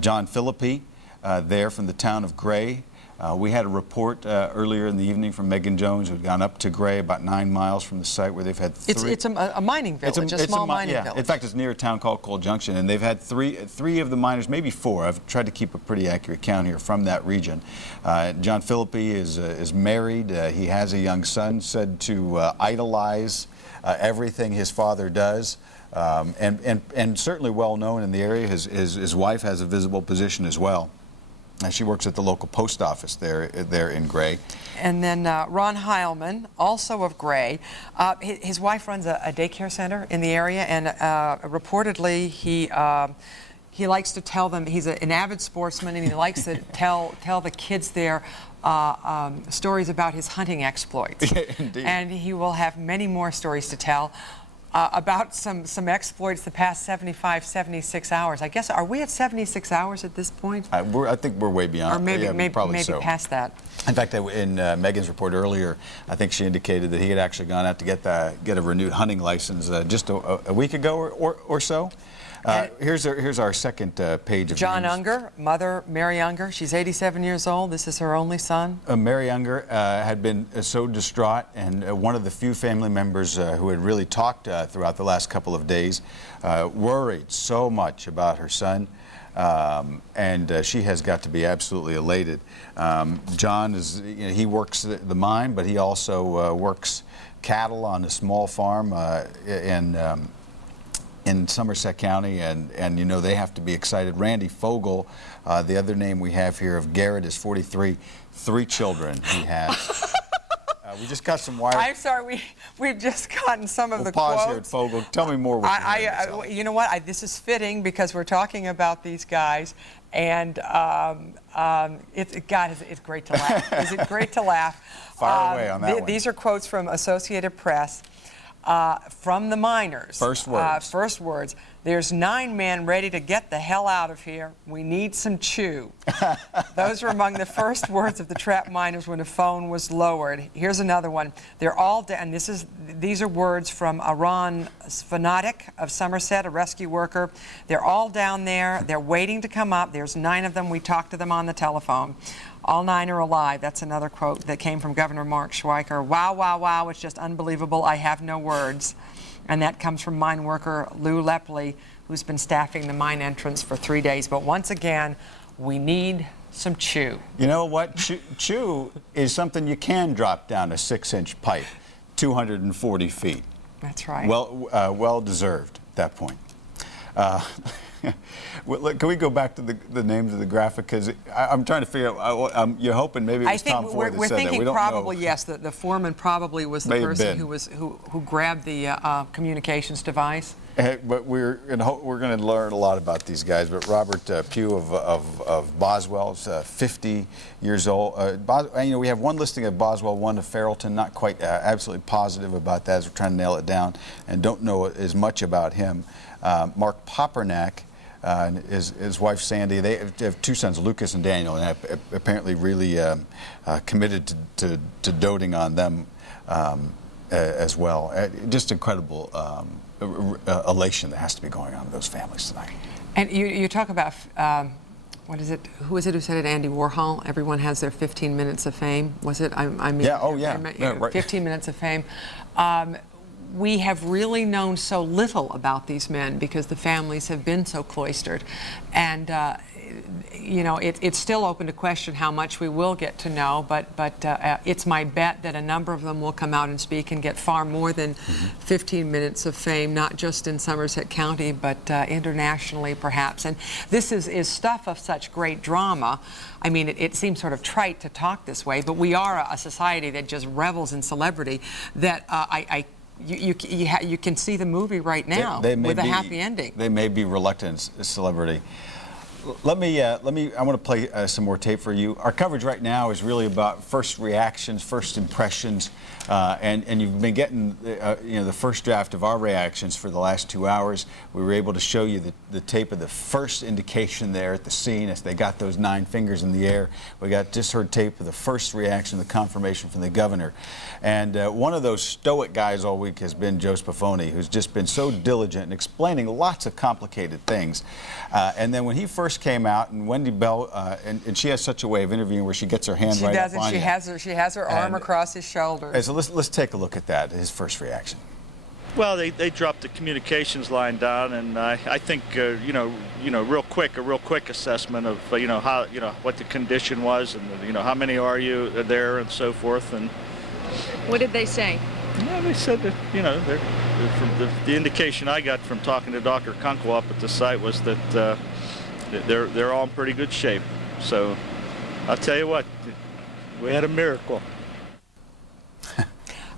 John Philippi there from the town of Gray. We had a report earlier in the evening from Megan Jones, who'd gone up to Gray, about 9 miles from the site, where they've had three. It's a mining village, a small mining village. In fact, it's near a town called Coal Junction, and they've had three of the miners, maybe four. I've tried to keep a pretty accurate count here from that region. John Philippi is married. He has a young son, said to idolize everything his father does. And certainly well known in the area. His wife has a visible position as well. She works at the local post office there in Gray. And then Ron Heilman, also of Gray. His wife runs a daycare center in the area, and reportedly he likes to tell them, he's an avid sportsman, and he likes to tell the kids there stories about his hunting exploits. Indeed. And he will have many more stories to tell. About some exploits the past 75, 76 hours. I guess, are we at 76 hours at this point? I think we're way beyond. Or maybe, yeah, maybe so. past that. In fact, in Megan's report earlier, I think she indicated that he had actually gone out to get a renewed hunting license just a week ago or so. Here's our second page of John names. Unger, mother Mary Unger. She's 87 years old. This is her only son. Mary Unger had been so distraught, and one of the few family members who had really talked throughout the last couple of days, worried so much about her son. And she has got to be absolutely elated. John he works the mine, but he also works cattle on a small farm in Somerset County, and you know they have to be excited. Randy Fogel, the other name we have here of Garrett, is 43. 3 children he has. We just got some wires. I'm sorry, we've just gotten some of the pause quotes. Here at Fogel. Tell me more. You know what? This is fitting because we're talking about these guys, and God, it's great to laugh. Is it great to laugh? Fire away on that one. These are quotes from Associated Press. From the miners. First words. First words. There's 9 men ready to get the hell out of here. We need some chew. Those were among the first words of the trapped miners when the phone was lowered. Here's another one. They're all down. These are words from Ron Svanatic of Somerset, a rescue worker. They're all down there. They're waiting to come up. There's 9 of them. We talked to them on the telephone. All 9 are alive. That's another quote that came from Governor Mark Schweiker. Wow, wow, wow, it's just unbelievable. I have no words. And that comes from mine worker Lou Lepley, who's been staffing the mine entrance for 3 days. But once again, we need some chew. You know what? Chew is something you can drop down a 6-inch pipe, 240 feet. That's right. Well deserved at that point. Can we go back to the names of the graphic? Because I'm trying to figure out. You're hoping maybe it was Tom Ford that said that. We're thinking we don't probably know. Yes. The foreman probably was the person who grabbed the communications device. But we're going to learn a lot about these guys. But Robert Pugh of Boswell is 50 years old. We have one listing of Boswell, one of Farrellton. Not quite absolutely positive about that, as we're trying to nail it down, and don't know as much about him. Mark Poppernack, his wife Sandy, they have 2 sons, Lucas and Daniel, and apparently really committed to doting on them as well. Just incredible elation that has to be going on in those families tonight. And you talk about, what is it? Who is it who said it? Andy Warhol. Everyone has their 15 minutes of fame. Was it? Yeah. Oh, yeah. Right. 15 minutes of fame. We have really known so little about these men because the families have been so cloistered, and it's still open to question how much we will get to know. But it's my bet that a number of them will come out and speak and get far more than 15 minutes of fame, not just in Somerset County, but internationally, perhaps. And this is stuff of such great drama. I mean, it seems sort of trite to talk this way, but we are a society that just revels in celebrity. That You can see the movie right now with a happy ending. They may be reluctant celebrity. I want to play some more tape for you. Our coverage right now is really about first reactions, first impressions, and you've been getting the first draft of our reactions for the last 2 hours. We were able to show you the tape of the first indication there at the scene as they got those 9 fingers in the air. We just heard tape of the first reaction, the confirmation from the governor. And one of those stoic guys all week has been Joe Spafoni, who's just been so diligent in explaining lots of complicated things. And then when he first first came out, and Wendy Bell, and she has such a way of interviewing where she gets her hand She right does, up and on you. she has her arm across his shoulder. And so let's take a look at that. His first reaction. Well, they dropped the communications line down, and I think a real quick assessment of how what the condition was, and how many are you there, and so forth. And what did they say? yeah, they said that from the indication I got from talking to Dr. Kunkel up at the site was that they're all in pretty good shape. So I'll tell you what, we had a miracle.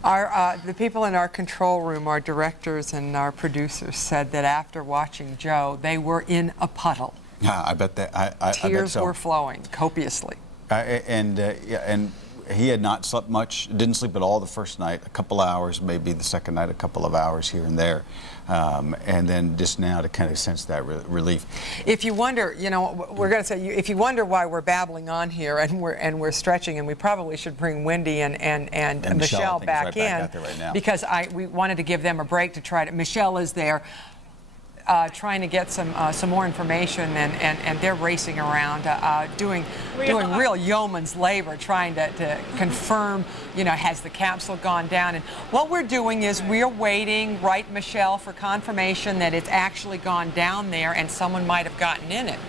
The people in our control room, our directors and our producers, said that after watching Joe, they were in a puddle. Yeah, I bet that. I bet Tears so. were flowing copiously. And he had not slept much, didn't sleep at all the first night, a couple hours, maybe the second night, a couple of hours here and there. And then just now to kind of sense that relief. If you wonder, we're going to say, if you wonder why we're babbling on here and we're stretching, and we probably should bring Wendy and Michelle back in, right now. because we wanted to give them a break to try to. Michelle is there. Trying to get some more information, and they're racing around doing real yeoman's labor trying to confirm, has the capsule gone down. And what we're doing is we're waiting, right, Michelle, for confirmation that it's actually gone down there and someone might have gotten in it,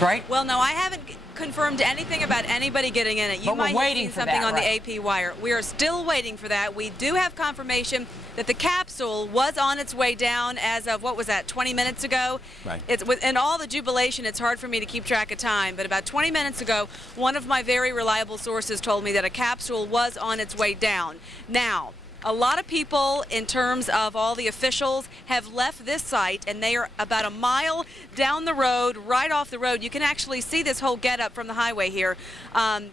right? Well, no, I haven't confirmed anything about anybody getting in it. You But we're might have waiting seen for something that, on right? the AP wire. We are still waiting for that. We do have confirmation that the capsule was on its way down as of, what was that, 20 minutes ago? Right. In all the jubilation, it's hard for me to keep track of time, but about 20 minutes ago, one of my very reliable sources told me that a capsule was on its way down. Now, a lot of people, in terms of all the officials, have left this site, and they are about a mile down the road, right off the road. You can actually see this whole get-up from the highway here.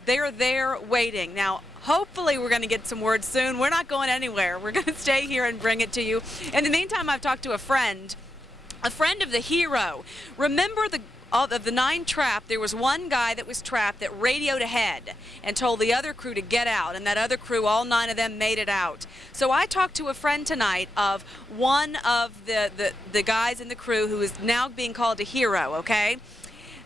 They are there waiting. Now, hopefully we're going to get some word soon. We're not going anywhere. We're going to stay here and bring it to you. In the meantime, I've talked to a friend of the hero. Remember of the 9 trapped, there was one guy that was trapped that radioed ahead and told the other crew to get out, and that other crew, all 9 of them, made it out. So I talked to a friend tonight of one of the guys in the crew who is now being called a hero, okay?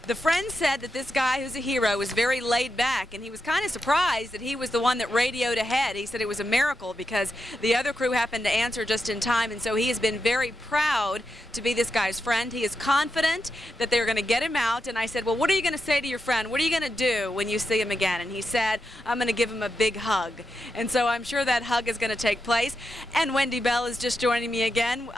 The friend said that this guy who's a hero is very laid back, and he was kind of surprised that he was the one that radioed ahead. He said it was a miracle because the other crew happened to answer just in time, and so he has been very proud to be this guy's friend. He is confident that they're going to get him out, and I said, well, what are you going to say to your friend? What are you going to do when you see him again? And he said, I'm going to give him a big hug. And so I'm sure that hug is going to take place. And Wendy Bell is just joining me again.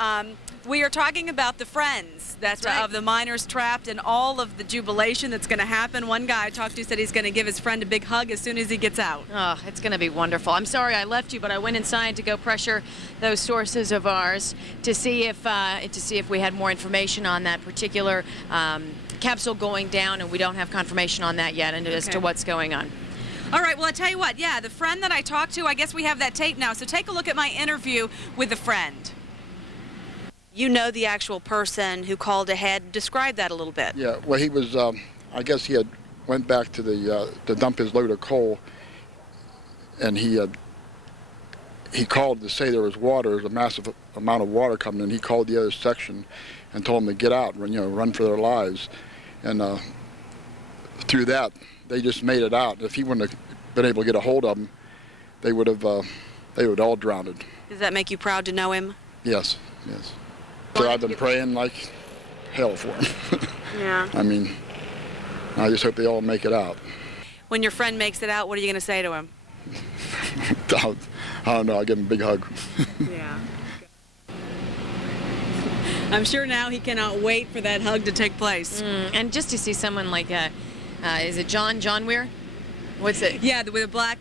We are talking about the friends of the miners trapped and all of the jubilation that's going to happen. One guy I talked to said he's going to give his friend a big hug as soon as he gets out. Oh, it's going to be wonderful. I'm sorry I left you, but I went inside to go pressure those sources of ours to see if we had more information on that particular capsule going down, and we don't have confirmation on that yet as to what's going on. All right, well, I tell you what, yeah, the friend that I talked to, I guess we have that tape now, so take a look at my interview with the friend. You know the actual person who called ahead. Describe that a little bit. Yeah, well, he was, I guess he had went back to to dump his load of coal, and he called to say there was water, there was a massive amount of water coming in. He called the other section and told them to get out, run for their lives. And through that, they just made it out. If he wouldn't have been able to get a hold of them, they would all drowned. Does that make you proud to know him? Yes, yes. So I've been praying like hell for him. Yeah. I mean, I just hope they all make it out. When your friend makes it out, what are you going to say to him? I don't know, I'll give him a big hug. Yeah. I'm sure now he cannot wait for that hug to take place. And just to see someone like, is it John Weir? What's it? Yeah, with a black...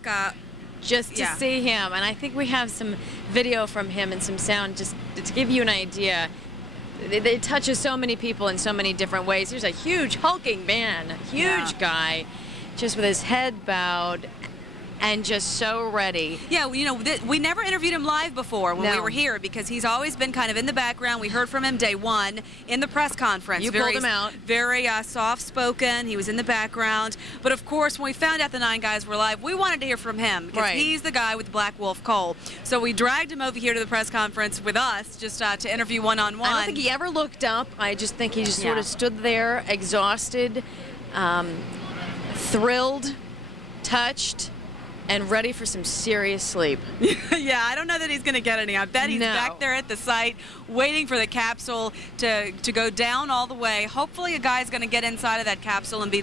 Just to see him, and I think we have some video from him and some sound just to give you an idea. It touches so many people in so many different ways. There's a huge hulking man, huge guy, just with his head bowed, and just so ready. Yeah, you know, we never interviewed him live before when we No. were here because he's always been kind of in the background. We heard from him day one in the press conference. You pulled him out. Very soft-spoken. He was in the background. But, of course, when we found out the 9 guys were live, we wanted to hear from him because Right. he's the guy with the Black Wolf Coal. So we dragged him over here to the press conference with us just to interview one-on-one. I don't think he ever looked up. I just think he just sort Yeah. of stood there, exhausted, thrilled, touched, and ready for some serious sleep. Yeah, I don't know that he's going to get any. I bet he's No. back there at the site waiting for the capsule to go down all the way. Hopefully a guy's going to get inside of that capsule and be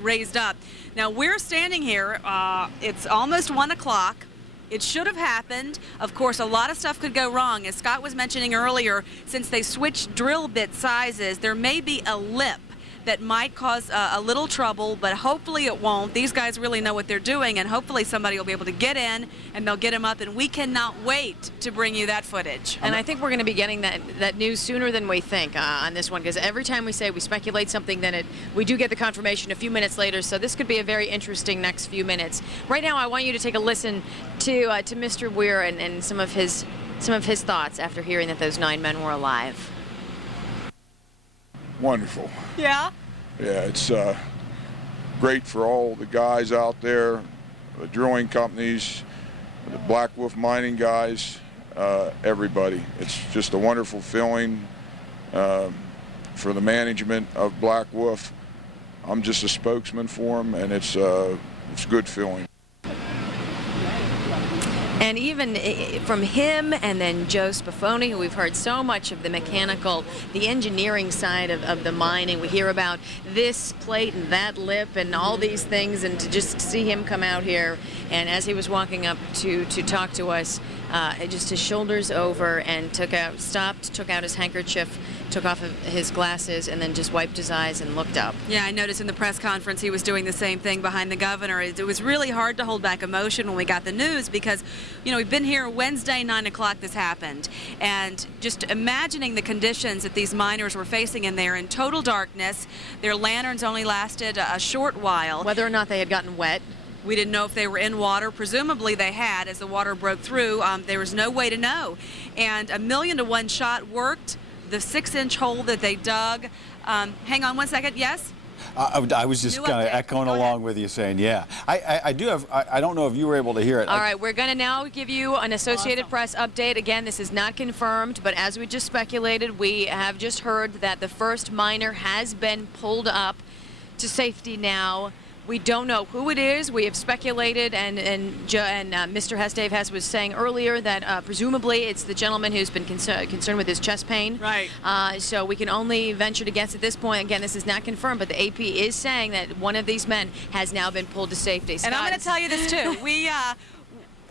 raised up. Now, we're standing here. It's almost 1 o'clock. It should have happened. Of course, a lot of stuff could go wrong. As Scott was mentioning earlier, since they switched drill bit sizes, there may be a lip that might cause a little trouble, but hopefully it won't. These guys really know what they're doing, and hopefully somebody will be able to get in, and they'll get him up, and we cannot wait to bring you that footage. And I think we're going to be getting that news sooner than we think on this one, because every time we say we speculate something, then we do get the confirmation a few minutes later. So this could be a very interesting next few minutes. Right now, I want you to take a listen to Mr. Weir and some of his thoughts after hearing that those 9 men were alive. Wonderful. Yeah? Yeah, it's great for all the guys out there, the drilling companies, the Black Wolf mining guys, everybody. It's just a wonderful feeling for the management of Black Wolf. I'm just a spokesman for them, and it's a good feeling. And even from him and then Joe Spafoni, who we've heard so much of the mechanical, the engineering side of the mining. We hear about this plate and that lip and all these things, and to just see him come out here, and as he was walking up to talk to us, just his shoulders over and took out his handkerchief, took off his glasses, and then just wiped his eyes and looked up. Yeah, I noticed in the press conference he was doing the same thing behind the governor. It was really hard to hold back emotion when we got the news because, you know, we've been here Wednesday, 9 o'clock this happened. And just imagining the conditions that these miners were facing in there in total darkness. Their lanterns only lasted a short while. Whether or not they had gotten wet. We didn't know if they were in water. Presumably they had. As the water broke through, there was no way to know. And a 1,000,000-to-1 shot worked. The 6-inch hole that they dug. Hang on one second. Yes? I was just New kind of update. echoing Go along ahead. with you saying, yeah. I do have, I don't know if you were able to hear it. All right, we're going to now give you an Associated Press update. Again, this is not confirmed, but as we just speculated, we have just heard that the first miner has been pulled up to safety now. We don't know who it is. We have speculated, and Mr. Hess was saying earlier that presumably it's the gentleman who's been concerned with his chest pain. Right. So we can only venture to guess at this point. Again, this is not confirmed, but the AP is saying that one of these men has now been pulled to safety. And I'm Scott, going to tell you this too.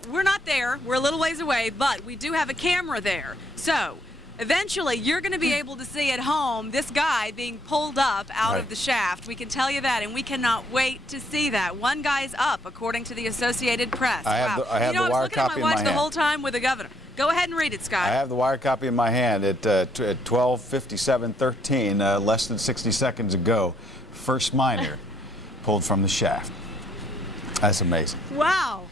We're not there. We're a little ways away, but we do have a camera there. So eventually you're going to be able to see at home this guy being pulled up out of the shaft. We can tell you that, and we cannot wait to see that. One guy's up, according to the Associated Press. I have the I was wire looking at copy my in watch my the hand. whole time with the governor. Go ahead and read it, Scott. I have the wire copy in my hand at 12:57:13, less than 60 seconds ago. First miner pulled from the shaft. That's amazing. Wow.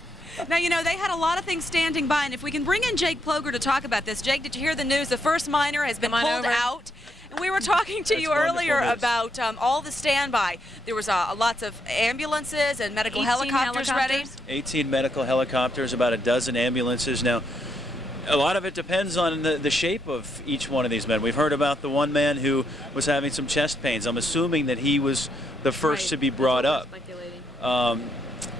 Now, you know, they had a lot of things standing by, and if we can bring in Jake Ploger to talk about this. Jake, did you hear the news? The first miner has been Come on pulled over. out. And we were talking to you earlier about all the standby. There was lots of ambulances and medical 18 helicopters ready. 18 medical helicopters, about a dozen ambulances. Now, a lot of it depends on the shape of each one of these men. We've heard about the one man who was having some chest pains. I'm assuming that he was the first to be brought up.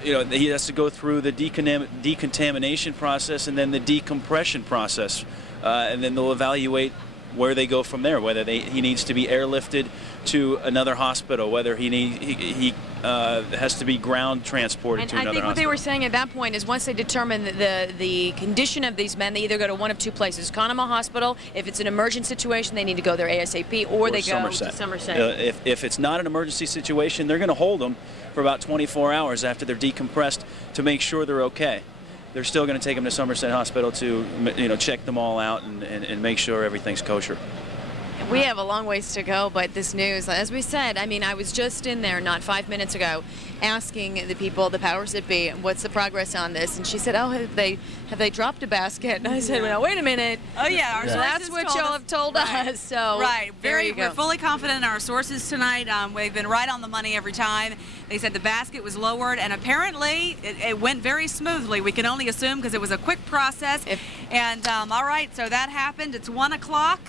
You know, he has to go through the decontamination process and then the decompression process, and then they'll evaluate where they go from there, whether he needs to be airlifted to another hospital, whether he has to be ground transported to And I another think what hospital. they were saying at that point is once they determine the condition of these men, they either go to one of two places. Conemaugh Hospital, if it's an emergent situation, they need to go there ASAP, or they go to Somerset. If it's not an emergency situation, they're going to hold them for about 24 hours after they're decompressed to make sure they're okay. They're still going to take them to Somerset Hospital to, you know, check them all out and make sure everything's kosher. We have a long ways to go, but this news, as we said, I mean, I was just in there not 5 minutes ago asking the people, the powers that be, what's the progress on this? And she said, oh, have they dropped a basket? And I said, well, wait a minute. Oh, yeah. Our So that's what y'all have told us. So right. there you go. We're fully confident in our sources tonight. We've been right on the money every time. They said the basket was lowered, and apparently it went very smoothly. We can only assume because it was a quick process. All right, so that happened. It's 1 o'clock.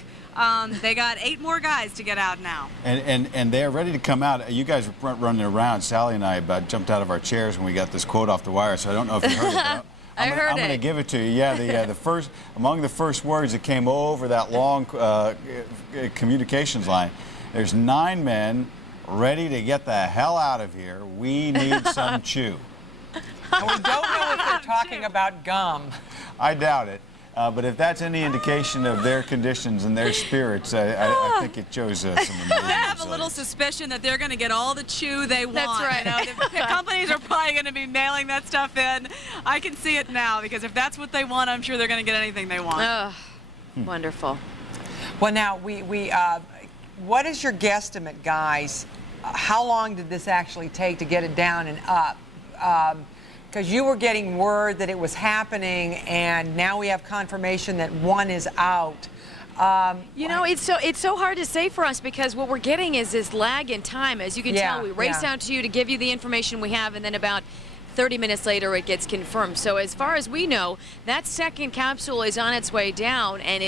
They got 8 more guys to get out now. And they're ready to come out. You guys were running around. Sally and I about jumped out of our chairs when we got this quote off the wire, so I don't know if you heard it. I'm going to give it to you. Yeah, the first among the first words that came over that long communications line, there's 9 men ready to get the hell out of here. We need some chew. And we don't know if they're talking about gum. I doubt it. But if that's any indication of their conditions and their spirits, I think it shows some amazing I have a results. little suspicion that they're going to get all the chew they want. That's right. The companies are probably going to be mailing that stuff in. I can see it now because if that's what they want, I'm sure they're going to get anything they want. Oh, wonderful. Well, now, what is your guesstimate, guys? How long did this actually take to get it down and up? Because you were getting word that it was happening, and now we have confirmation that one is out. You know, it's so hard to say for us because what we're getting is this lag in time. As you can tell, we race out to you to give you the information we have, and then about 30 minutes later it gets confirmed. So as far as we know, that second capsule is on its way down, and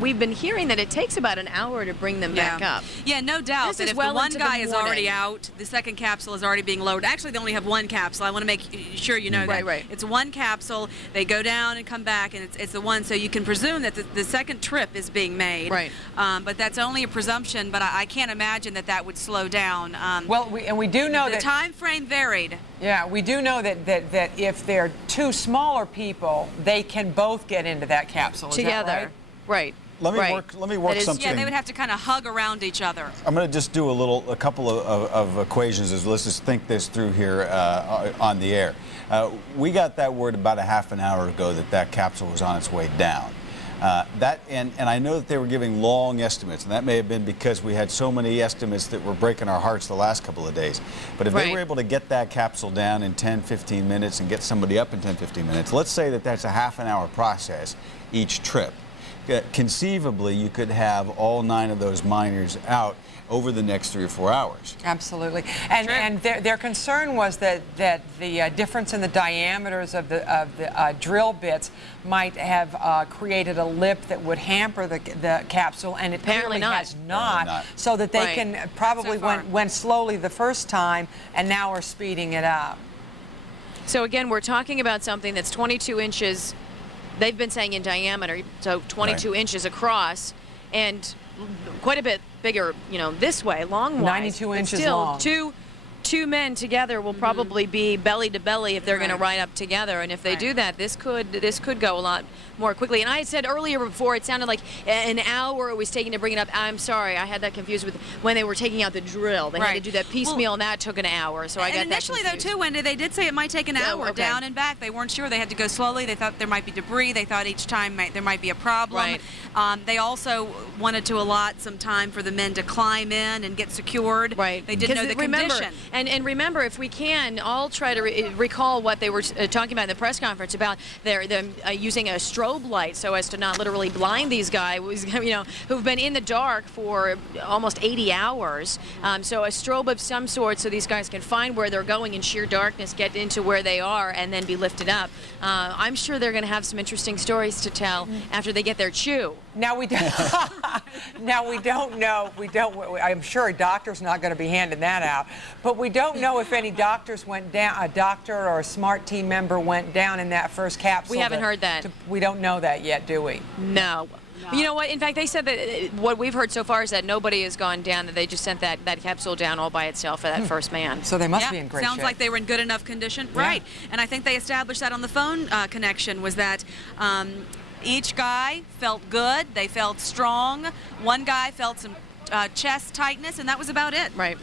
we've been hearing that it takes about an hour to bring them back up. Yeah, no doubt This that is if well the one into the guy is already morning. out, the second capsule is already being lowered. Actually, they only have one capsule. I want to make sure you know that. Right. It's one capsule. They go down and come back, and it's the one. So you can presume that the second trip is being made. Right. But that's only a presumption, but I can't imagine that would slow down. We do know the that time frame varied. Yeah, we do know that if they're 2 smaller people, they can both get into that capsule. Is that Together. Right. Let me work something. Yeah, they would have to kind of hug around each other. I'm going to just do a couple of equations. Let's just think this through here on the air. We got that word about a half an hour ago that capsule was on its way down. And I know that they were giving long estimates, and that may have been because we had so many estimates that were breaking our hearts the last couple of days. But if they were able to get that capsule down in 10, 15 minutes and get somebody up in 10, 15 minutes, let's say that that's a half an hour process each trip. Conceivably, you could have all 9 of those miners out over the next 3 or 4 hours. Absolutely. And their concern was that the difference in the diameters of the drill bits might have created a lip that would hamper the capsule, and it Apparently clearly has not. So that they can probably went slowly the first time and now are speeding it up. So again, we're talking about something that's 22 inches. They've been saying in diameter, so 22 inches across, and quite a bit bigger, this way, long-wise. 92 inches still, long. Two men together will probably be belly to belly if they're going to ride up together, and if they do that, this could go a lot more quickly. And I had said earlier before, it sounded like an hour it was taking to bring it up. I'm sorry, I had that confused with when they were taking out the drill. They had to do that piecemeal, and that took an hour. So I got that initially, though, too, Wendy, they did say it might take an hour down and back. They weren't sure. They had to go slowly. They thought there might be debris. They thought each time there might be a problem. Right. They also wanted to allot some time for the men to climb in and get secured. Right. They didn't know the condition. And remember, if we can, all try to recall what they were talking about in the press conference about them using a strobe light so as to not literally blind these guys, who've been in the dark for almost 80 hours. So a strobe of some sort so these guys can find where they're going in sheer darkness, get into where they are, and then be lifted up. I'm sure they're going to have some interesting stories to tell after they get their chew. Now we don't. Now we don't know. I'm sure a doctor's not going to be handing that out. But we don't know if any doctors went down. A doctor or a SMART team member went down in that first capsule. We haven't heard that. We don't know that yet, do we? No. You know what? In fact, they said that what we've heard so far is that nobody has gone down, that they just sent that capsule down all by itself for that first man. So they must be in great shape. Sounds like they were in good enough condition. Right. And I think they established that on the phone connection was that each guy felt good. They felt strong. One guy felt some chest tightness, and that was about it. Right.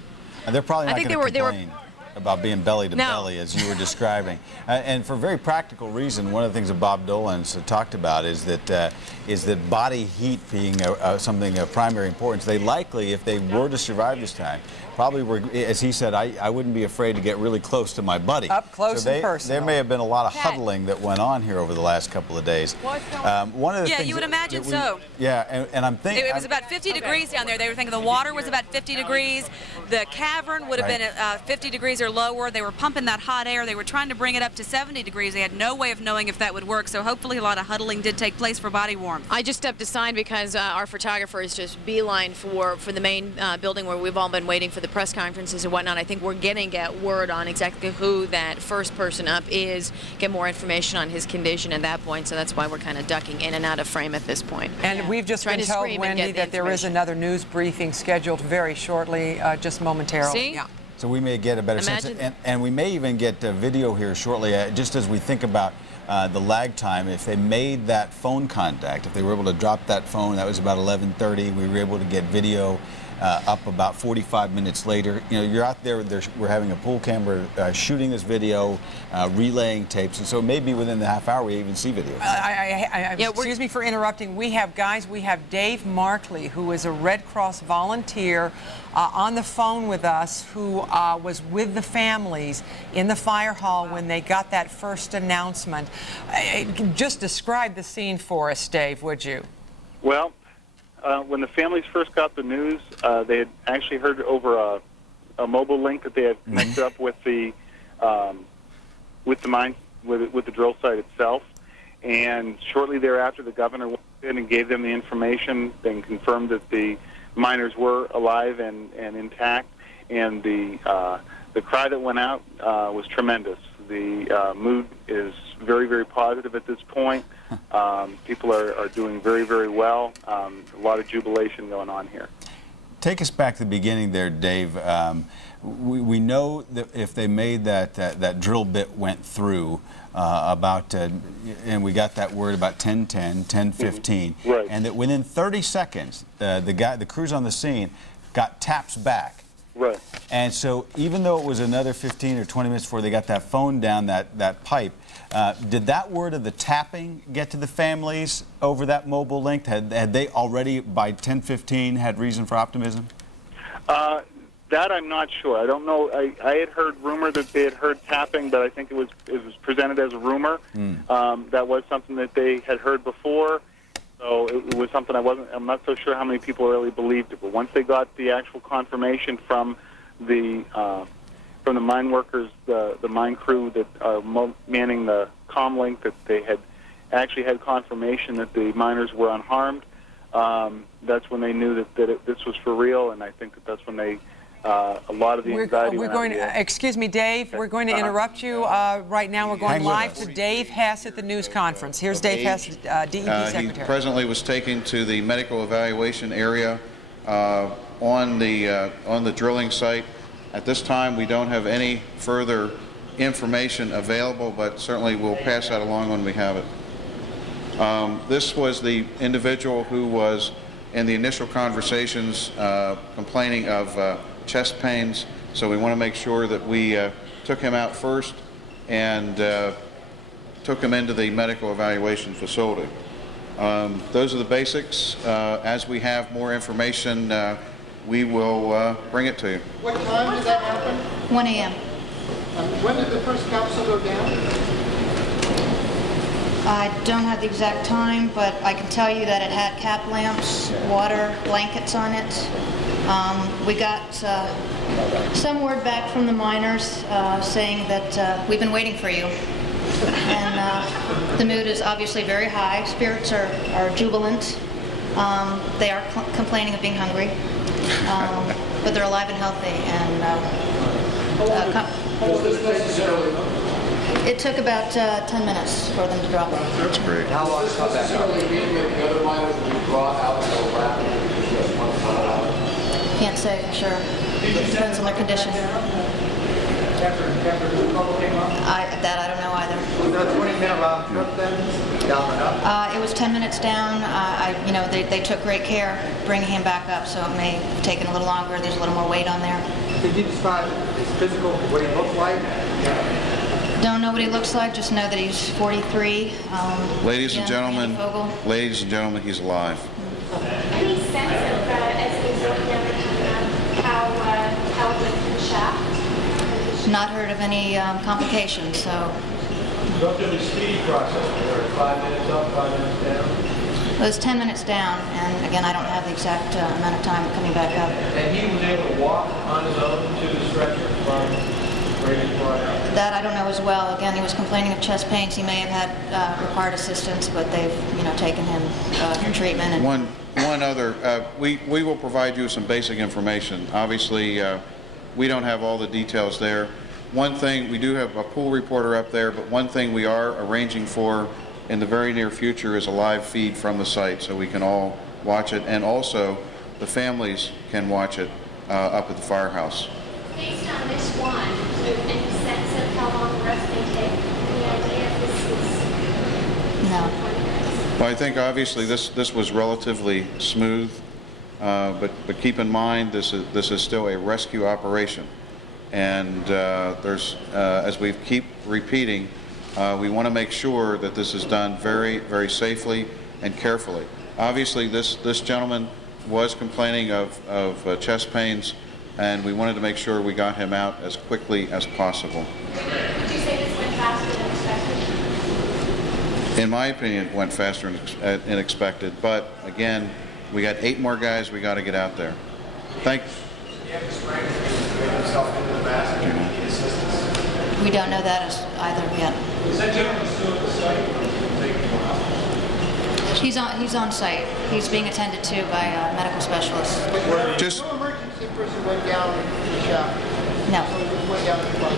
And they're probably not going to complain. about being belly to belly, as you were describing. And for a very practical reason, one of the things that Bob Dolan's talked about is that body heat being something of primary importance. They likely, if they were to survive this time, probably were, as he said, I wouldn't be afraid to get really close to my buddy. Up close and personal. There may have been a lot of huddling that went on here over the last couple of days. One of the things you would imagine so. Yeah, and I'm thinking... It was about 50 degrees down there. They were thinking the water was about 50 degrees. The cavern would have been at 50 degrees or lower. They were pumping that hot air. They were trying to bring it up to 70 degrees. They had no way of knowing if that would work, so hopefully a lot of huddling did take place for body warmth. I just stepped aside because our photographer is just beeline for the main building where we've all been waiting for the press conferences and whatnot. I think we're getting word on exactly who that first person up is, get more information on his condition at that point, so that's why we're kind of ducking in and out of frame at this point. And we've just been told, Wendy, that there is another news briefing scheduled very shortly, just momentarily. See? Yeah. So we may get a better sense, and we may even get a video here shortly, just as we think about the lag time. If they made that phone contact, if they were able to drop that phone, that was about 11:30. We were able to get video up about 45 minutes later. You know, you're out there, we're having a pool camera shooting this video, relaying tapes, and so maybe within the half hour we even see video. Excuse me for interrupting. We have Dave Markley, who is a Red Cross volunteer, on the phone with us, who was with the families in the fire hall when they got that first announcement. Just describe the scene for us, Dave, would you? Well, when the families first got the news, they had actually heard over a mobile link that they had connected up with the mine, with the drill site itself. And shortly thereafter, the governor went in and gave them the information, then confirmed that the miners were alive and intact. And the cry that went out was tremendous. The mood is very, very positive at this point. People are doing very, very well. A lot of jubilation going on here. Take us back to the beginning there, Dave. We know that if they made that drill bit went through and we got that word about 10:10, 10:15, right, and that within 30 seconds, the crews on the scene got taps back. Right. And so even though it was another 15 or 20 minutes before they got that phone down that pipe, did that word of the tapping get to the families over that mobile link? Had they already, by 10:15, had reason for optimism? That I'm not sure. I don't know. I had heard rumor that they had heard tapping, but I think it was presented as a rumor. That was something that they had heard before. So it was something I'm not so sure how many people really believed it. But once they got the actual confirmation from the mine workers, the mine crew that are manning the comm link, that they had actually had confirmation that the miners were unharmed, that's when they knew that this was for real, and I think that's when they a lot of the anxiety went out. Excuse me, Dave. We're going to interrupt you right now. We're going live to Dave Hess at the news conference. Here's Dave Hess, DEP Secretary. He presently was taken to the medical evaluation area on the drilling site. At this time, we don't have any further information available, but certainly we'll pass that along when we have it. This was the individual who was in the initial conversations complaining of chest pains, so we want to make sure that we took him out first and took him into the medical evaluation facility. Those are the basics. As we have more information, we will bring it to you. What time did that happen? 1 a.m. When did the first capsule go down? I don't have the exact time, but I can tell you that it had cap lamps, water, blankets on it. We got some word back from the miners saying that we've been waiting for you. And the mood is obviously very high. Spirits are jubilant. They are complaining of being hungry, but they're alive and healthy. It took about 10 minutes for them to drop it. That's great. How long did that necessarily mean that the other miners would be brought out so rapidly? Can't say for sure. Depends on their condition. after the bubble came up? That I don't know either. Was that a 20-minute round trip then? Down and up? It was 10 minutes down. They took great care bringing him back up, so it may have taken a little longer. There's a little more weight on there. Could you describe his physical, what he looks like? Don't know what he looks like, just know that he's 43. Ladies and yeah, gentlemen, Andy Fogel. ladies and gentlemen, he's alive. Any sense of, as he was going down the tunnel, how it went through the shaft? Not heard of any complications, so Go through the speed process, where 5 minutes up, 5 minutes down. it was 10 minutes down, and again, I don't have the exact amount of time coming back up. And he was able to walk on his own to the stretcher from where he was brought out. That I don't know as well. Again, he was complaining of chest pains. He may have had required assistance, but they've taken him for treatment. And One other, we will provide you some basic information. Obviously, we don't have all the details there. One thing, we do have a pool reporter up there, but one thing we are arranging for in the very near future is a live feed from the site so we can all watch it, and also the families can watch it up at the firehouse. Based on this one, any sense of how long the rest may take? Any idea if this is... no. Well, I think obviously this was relatively smooth, but keep in mind this is still a rescue operation, and as we keep repeating, we want to make sure that this is done very, very safely and carefully. Obviously, this gentleman was complaining of chest pains, and we wanted to make sure we got him out as quickly as possible. Would you say this went faster than expected? In my opinion, it went faster than expected, but again, we got 8 more guys we got to get out there. Thank you. We don't know that either yet. Is that gentleman still at the site? He's on site. He's being attended to by medical specialists. Just No emergency person went down to the shaft. No. So he just went down to the front.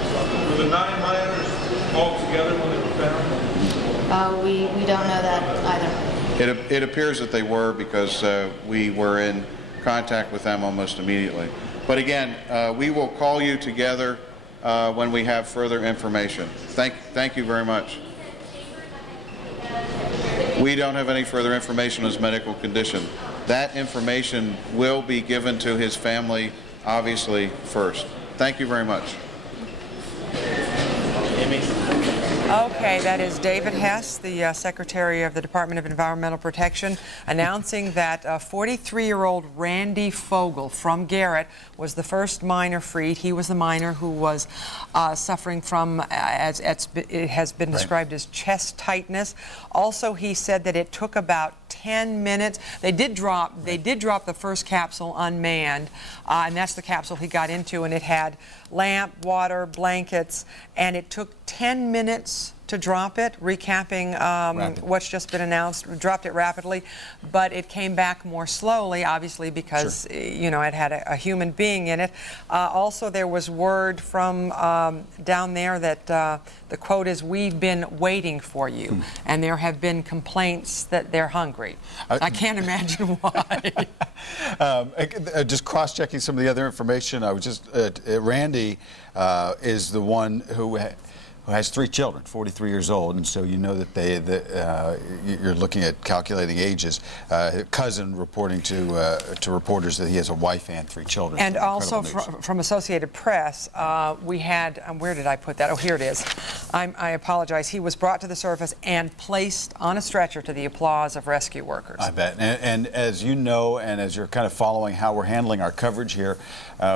Were the 9 miners all together when they were found? We don't know that either. it appears that they were, because we were in contact with them almost immediately. But again, we will call you together when we have further information. Thank you very much. We don't have any further information on his medical condition. That information will be given to his family, obviously, first. Thank you very much. Okay, that is David Hess, the Secretary of the Department of Environmental Protection, announcing that 43-year-old Randy Fogel from Garrett was the first miner freed. He was the miner who was suffering from, as it has been described, as chest tightness. Also, he said that it took about 10 minutes. They did drop the first capsule unmanned, and that's the capsule he got into, and it had lamp, water, blankets, and it took 10 minutes to drop it, recapping what's just been announced. We dropped it rapidly, but it came back more slowly, obviously, because it had a human being in it. Also, there was word from down there that the quote is, "We've been waiting for you," and there have been complaints that they're hungry. I can't imagine why. Just cross-checking some of the other information, I was just Randy is the one who has 3 children, 43 years old, and so you know that you're looking at calculating ages. Cousin reporting to reporters that he has a wife and 3 children. And also from Associated Press, we had, where did I put that? Oh, here it is. I apologize. He was brought to the surface and placed on a stretcher to the applause of rescue workers. I bet. And as you know, and as you're kind of following how we're handling our coverage here,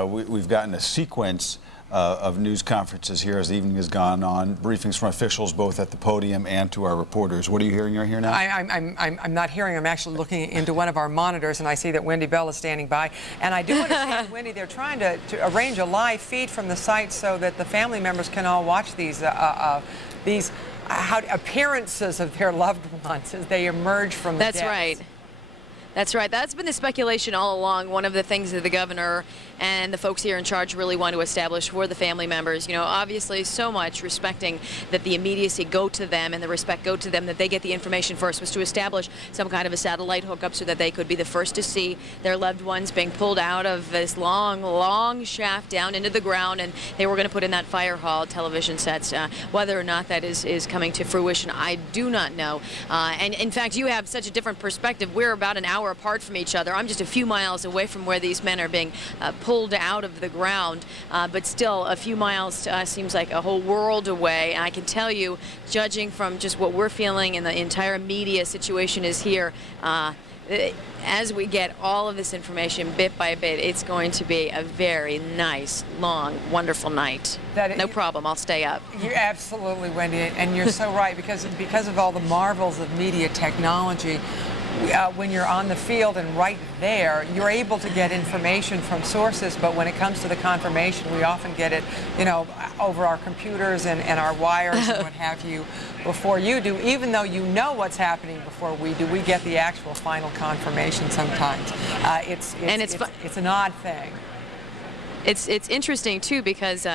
we've gotten a sequence of news conferences here as the evening has gone on, briefings from officials both at the podium and to our reporters. What are you hearing right here now? I'm not hearing. I'm actually looking into one of our monitors, and I see that Wendy Bell is standing by. And I do understand, Wendy, they're trying to arrange a live feed from the site so that the family members can all watch these appearances of their loved ones as they emerge from the That's depths. right. That's right. That's been the speculation all along. One of the things that the governor and the folks here in charge really want to establish for the family members, you know, obviously so much respecting that the immediacy go to them and the respect go to them, that they get the information first, was to establish some kind of a satellite hookup so that they could be the first to see their loved ones being pulled out of this long shaft down into the ground, and they were going to put in that fire hall television sets. Whether or not that is coming to fruition, I do not know. And in fact, you have such a different perspective. We're about an hour apart from each other. I'm just a few miles away from where these men are being pulled out of the ground, but still a few miles to us seems like a whole world away. And I can tell you, judging from just what we're feeling and the entire media situation is here, as we get all of this information bit by bit, it's going to be a very nice, long, wonderful night. No problem, I'll stay up. You absolutely, Wendy, and you're so right, because of all the marvels of media technology. When you're on the field and right there, you're able to get information from sources, but when it comes to the confirmation, we often get it, you know, over our computers and our wires and what have you before you do. Even though you know what's happening before we do, we get the actual final confirmation sometimes. It's an odd thing. It's interesting, too, because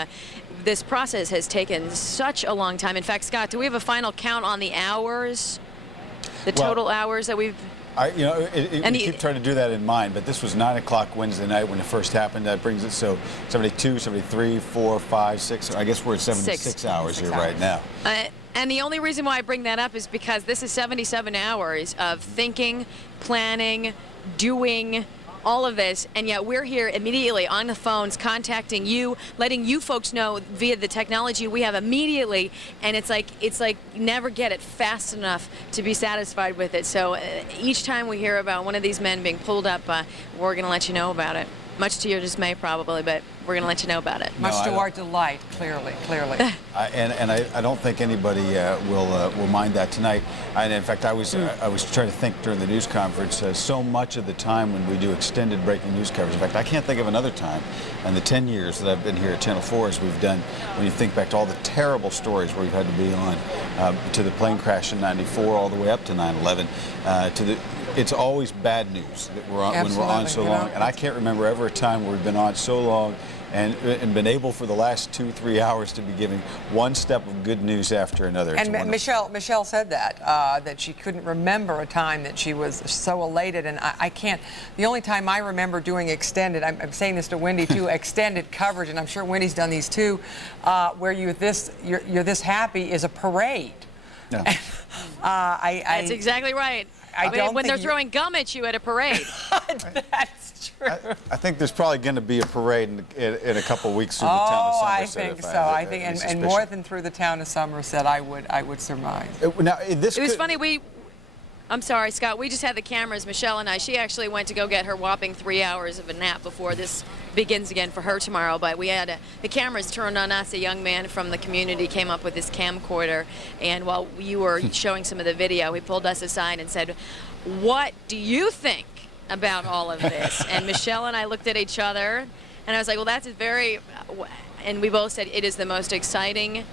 this process has taken such a long time. In fact, Scott, do we have a final count on the hours? The total hours that we've... we keep trying to do that in mind, but this was 9 o'clock Wednesday night when it first happened. That brings it, so 72, 73, 4, 5, 6, I guess we're at 76 hours here right now. And the only reason why I bring that up is because this is 77 hours of thinking, planning, doing all of this, and yet we're here immediately on the phones contacting you, letting you folks know via the technology we have immediately, and it's like never get it fast enough to be satisfied with it. So each time we hear about one of these men being pulled up, we're going to let you know about it. Much to your dismay, probably, but we're going to let you know about it. Much to our delight, clearly. And I don't think anybody will mind that tonight. And in fact, I was trying to think during the news conference. So much of the time when we do extended breaking news coverage, in fact, I can't think of another time in the 10 years that I've been here at Channel 4 as we've done. When you think back to all the terrible stories where we've had to be on, to the plane crash in '94, all the way up to 9/11, it's always bad news that we're on, when we're on so long. And I can't remember ever a time where we've been on so long and been able for the last 2-3 hours to be giving one step of good news after another. And Michelle said that she couldn't remember a time that she was so elated, and I can't. The only time I remember doing extended, I'm saying this to Wendy too, extended coverage, and I'm sure Wendy's done these too, where you're this happy, is a parade. No. That's exactly right. When they're throwing gum at you at a parade. That's true. I think there's probably going to be a parade in a couple weeks through the town of Somerset. I think so. I think, and more than through the town of Somerset, I would surmise. Now, it was funny. I'm sorry, Scott. We just had the cameras, Michelle and I. She actually went to go get her whopping 3 hours of a nap before this begins again for her tomorrow. But we had the cameras turned on us. A young man from the community came up with his camcorder, and while you were showing some of the video, he pulled us aside and said, "What do you think about all of this?" And Michelle and I looked at each other, and I was like, "Well, that's and we both said it is the most exciting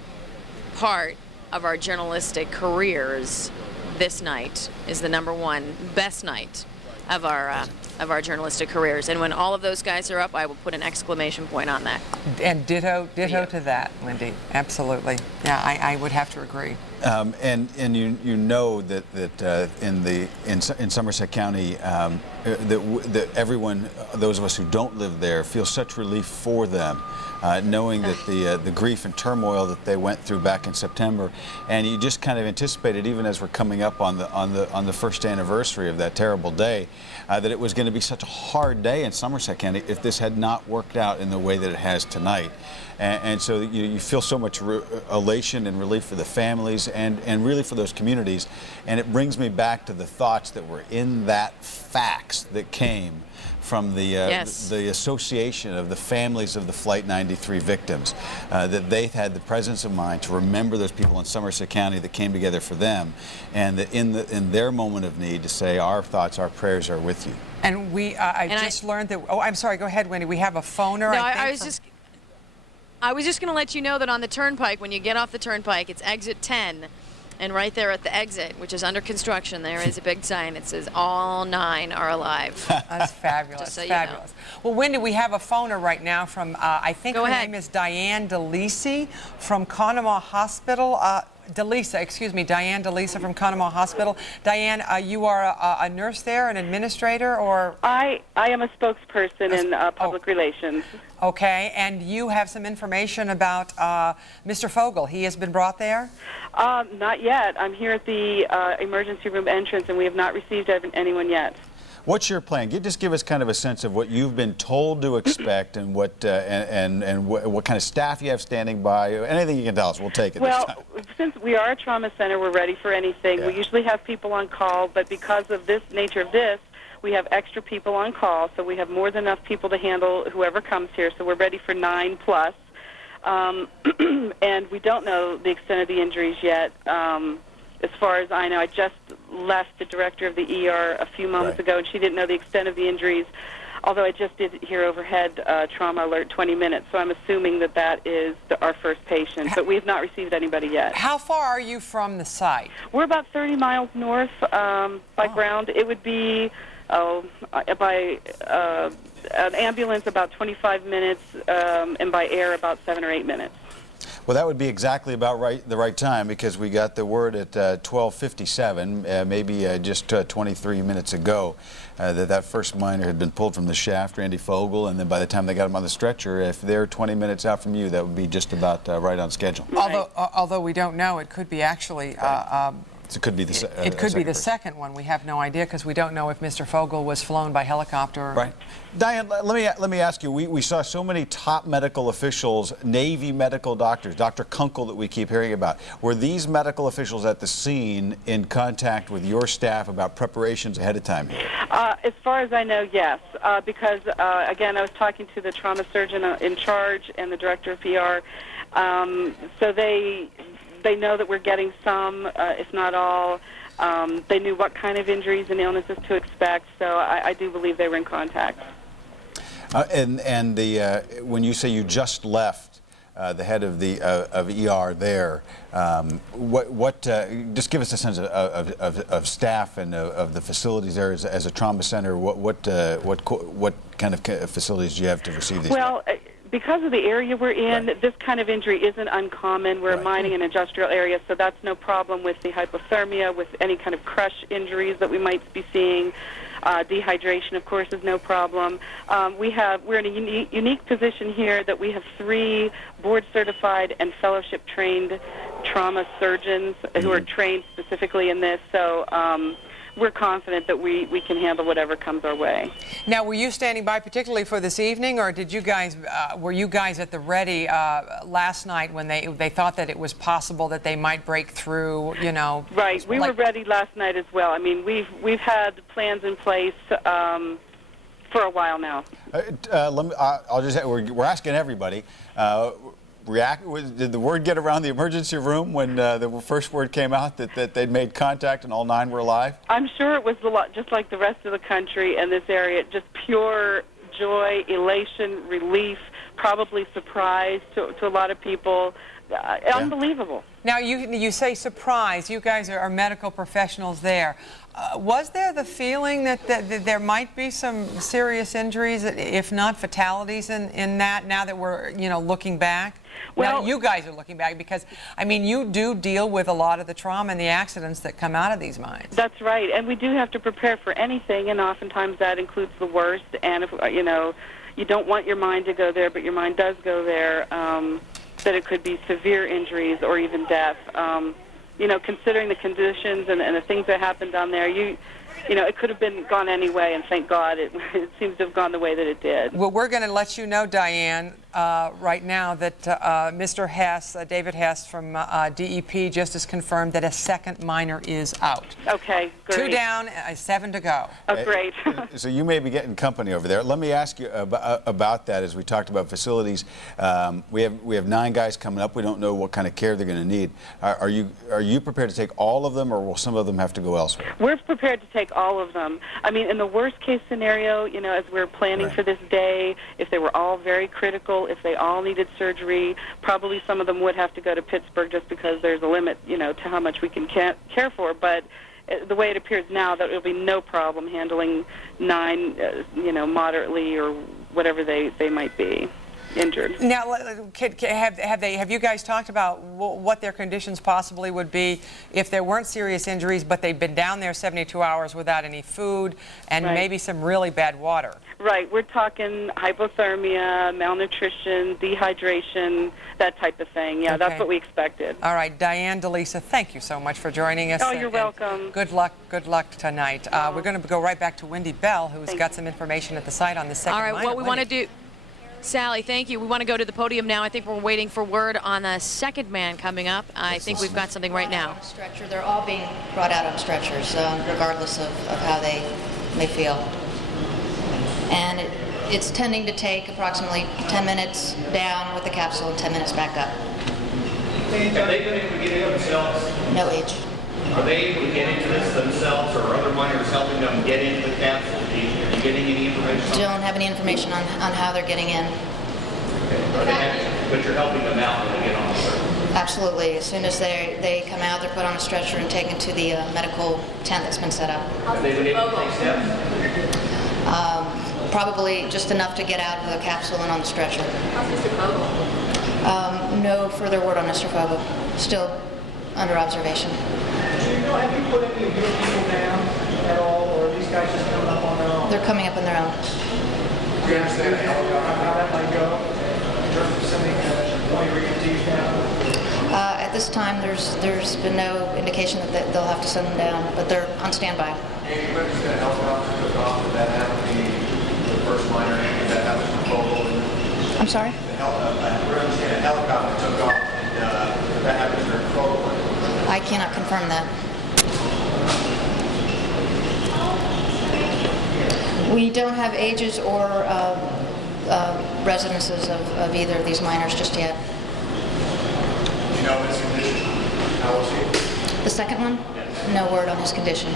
part of our journalistic careers. This night is the #1 best night of our journalistic careers, and when all of those guys are up, I will put an exclamation point on that. And ditto to that, Wendy. Absolutely. Yeah, I would have to agree. And you know that in Somerset County that everyone, those of us who don't live there, feel such relief for them. Knowing that the grief and turmoil that they went through back in September, and you just kind of anticipated, even as we're coming up on the first anniversary of that terrible day, that it was going to be such a hard day in Somerset County if this had not worked out in the way that it has tonight. And so you feel so much elation and relief for the families and really for those communities. And it brings me back to the thoughts that were in that fax that came from the association of the families of the Flight 93 victims, that they had the presence of mind to remember those people in Somerset County that came together for them, and that in their moment of need to say, our thoughts, our prayers are with you. And I just learned that, oh, I'm sorry, go ahead, Wendy. We have a phoner. No, I was just going to let you know that on the turnpike, when you get off the turnpike, it's exit 10. And right there at the exit, which is under construction, there is a big sign that says all 9 are alive. That's fabulous. Just so you fabulous. Well, Wendy, we have a phoner right now from, I think Go her ahead. name is Diane DeLisi from Conemaugh Hospital. DeLisa, excuse me, Diane DeLisa from Conemaugh Hospital. Diane, you are a nurse there, an administrator, or? I am a spokesperson in public relations. Okay, and you have some information about Mr. Fogel. He has been brought there? Not yet. I'm here at the emergency room entrance, and we have not received anyone yet. What's your plan? Just give us kind of a sense of what you've been told to expect and what what kind of staff you have standing by. Anything you can tell us, we'll take it. Well, since we are a trauma center, we're ready for anything. Yeah. We usually have people on call, but because of this nature of this, we have extra people on call, so we have more than enough people to handle whoever comes here. So we're ready for 9 plus. And we don't know the extent of the injuries yet. As far as I know, I just left the director of the ER a few moments ago, and she didn't know the extent of the injuries, although I just did hear overhead trauma alert 20 minutes, so I'm assuming that that is our first patient, but we have not received anybody yet. How far are you from the site? We're about 30 miles north by ground. It would be by an ambulance about 25 minutes, and by air about 7 or 8 minutes. Well, that would be exactly about the right time, because we got the word at 12:57, maybe just 23 minutes ago, that first miner had been pulled from the shaft, Randy Fogel, and then by the time they got him on the stretcher, if they're 20 minutes out from you, that would be just about right on schedule. Right. Although we don't know, it could be actually. So it could be the it could be the second one. We have no idea because we don't know if Mr. Fogel was flown by helicopter. Right. Diane, let me ask you. We saw so many top medical officials, Navy medical doctors, Dr. Kunkel that we keep hearing about. Were these medical officials at the scene in contact with your staff about preparations ahead of time? As far as I know, yes. Because again, I was talking to the trauma surgeon in charge and the director of PR. So they know that we're getting some, if not all. They knew what kind of injuries and illnesses to expect, so I do believe they were in contact. And when you say you just left the head of the of ER there, just give us a sense of staff and of the facilities there as a trauma center. What kind of facilities do you have to receive these? Well. Because of the area we're in, this kind of injury isn't uncommon. We're a mining and industrial area, so that's no problem with the hypothermia, with any kind of crush injuries that we might be seeing. Dehydration, of course, is no problem. We're in a unique position here that we have 3 board-certified and fellowship-trained trauma surgeons who are trained specifically in this. So we're confident that we can handle whatever comes our way. Now, were you standing by particularly for this evening, or did you guys were you guys at the ready last night when they thought that it was possible that they might break through? You know. Right. We were ready last night as well. I mean, we've had plans in place for a while now. I'll just we're asking everybody. Did the word get around the emergency room when the first word came out that they'd made contact and all 9 were alive? I'm sure it was just like the rest of the country and this area, just pure joy, elation, relief, probably surprise to a lot of people. Unbelievable. Now, you say surprise. You guys are medical professionals there. Was there the feeling that there might be some serious injuries, if not fatalities, in that, now that we're, looking back? Well, now, you guys are looking back because, I mean, you do deal with a lot of the trauma and the accidents that come out of these mines. That's right. And we do have to prepare for anything, and oftentimes that includes the worst. And, if you don't want your mind to go there, but your mind does go there, that it could be severe injuries or even death. Considering the conditions and the things that happened down there, it could have gone any way, and thank God it seems to have gone the way that it did. Well, we're going to let you know, Diane, right now that Mr. Hess, David Hess from DEP, just has confirmed that a second miner is out. Okay, great. 2 down, 7 to go. Oh, great. So you may be getting company over there. Let me ask you about that as we talked about facilities. We have 9 guys coming up. We don't know what kind of care they're going to need. Are you prepared to take all of them, or will some of them have to go elsewhere? We're prepared to take all of them. I mean, in the worst case scenario, as we're planning for this day, if they were all very critical hospital if they all needed surgery. Probably some of them would have to go to Pittsburgh just because there's a limit, to how much we can care for. But the way it appears now, that it'll be no problem handling 9, moderately or whatever they might be injured. Now, have you guys talked about what their conditions possibly would be if there weren't serious injuries, but they'd been down there 72 hours without any food and maybe some really bad water? Right. We're talking hypothermia, malnutrition, dehydration, that type of thing. Yeah, that's what we expected. All right, Diane, DeLisa, thank you so much for joining us. Oh, you're welcome. Good luck tonight. We're going to go right back to Wendy Bell, who's got some information at the site on the second All right, minor. what we want to do... Sally, thank you. We want to go to the podium now. I think we're waiting for word on the second man coming up. I think we've got something right now. Stretcher. They're all being brought out on stretchers, regardless of how they may feel. And it's tending to take approximately 10 minutes down with the capsule and 10 minutes back up. Have they been able to get it themselves? No age. Are they able to get into this themselves, or are other miners helping them get into the capsule? Are you getting any information? Don't have any information on how they're getting in. Okay. But you're helping them out when they get on the surface? Absolutely. As soon as they come out, they're put on a stretcher and taken to the medical tent that's been set up. Have they been able to take steps? Probably just enough to get out of the capsule and on the stretcher. How's Mr. Fogel? No further word on Mr. Fogel. Still under observation. Have you put any of your people down at all, or are these guys just coming up on their own? They're coming up on their own. Do you understand how that might go in terms of sending one of your EMTs down? At this time, there's been no indication that they'll have to send them down, but they're on standby. And you understand a helicopter took off, did that happen to be the first miner, did that happen to Fogel? I'm sorry? We understand a helicopter took off, and did that happen to Fogel? I cannot confirm that. We don't have ages or residences of either of these miners just yet. Do you know his condition? How old is he? The second one? Yes. No word on his condition.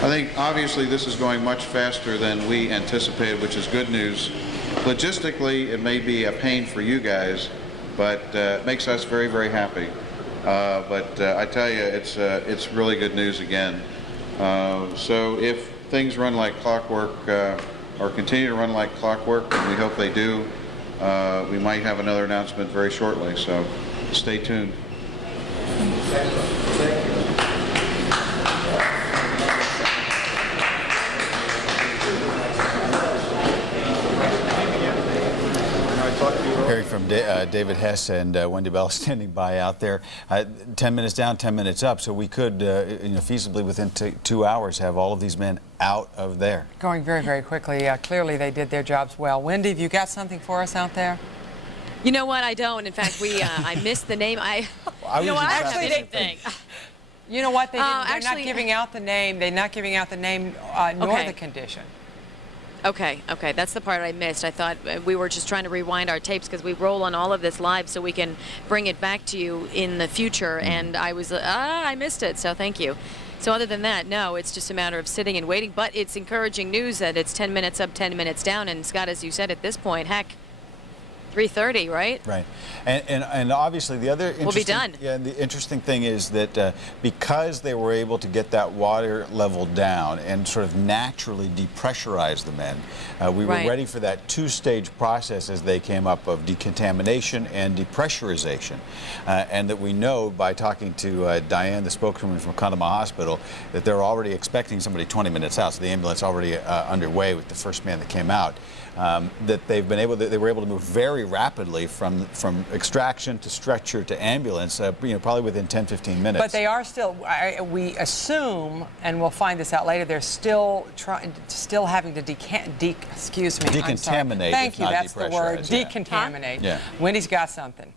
I think obviously this is going much faster than we anticipated, which is good news. Logistically, it may be a pain for you guys, but it makes us very, very happy. But I tell you, it's really good news again. So if things run like clockwork, or continue to run like clockwork, and we hope they do, we might have another announcement very shortly. So stay tuned. Hearing from David Hess and Wendy Bell standing by out there. 10 minutes down, 10 minutes up, so we could, feasibly within 2 hours have all of these men out of there. Going very, very quickly. Clearly, they did their jobs well. Wendy, have you got something for us out there? You know what? I don't. In fact, I missed the name. I don't have anything. You know what? They're actually, not giving out the name. They're not giving out the name nor the condition. Okay, that's the part I missed. I thought we were just trying to rewind our tapes because we roll on all of this live so we can bring it back to you in the future. And I missed it, so thank you. So other than that, no, it's just a matter of sitting and waiting. But it's encouraging news that it's 10 minutes up, 10 minutes down. And Scott, as you said, at this point, heck, 3:30, right? Right, and obviously the other we'll be done. Yeah, the interesting thing is that because they were able to get that water level down and sort of naturally depressurize the men, we were ready for that two-stage process as they came up of decontamination and depressurization, and that we know by talking to Diane, the spokeswoman from Conemaugh Hospital, that they're already expecting somebody 20 minutes out, so the ambulance already underway with the first man that came out. That they were able to move very rapidly from extraction to stretcher to ambulance, probably within 10-15 minutes. But they are still, we assume, and we'll find this out later, they're still having to decontaminate. Thank you, that's the word, yeah. decontaminate. Yeah. Wendy's got something.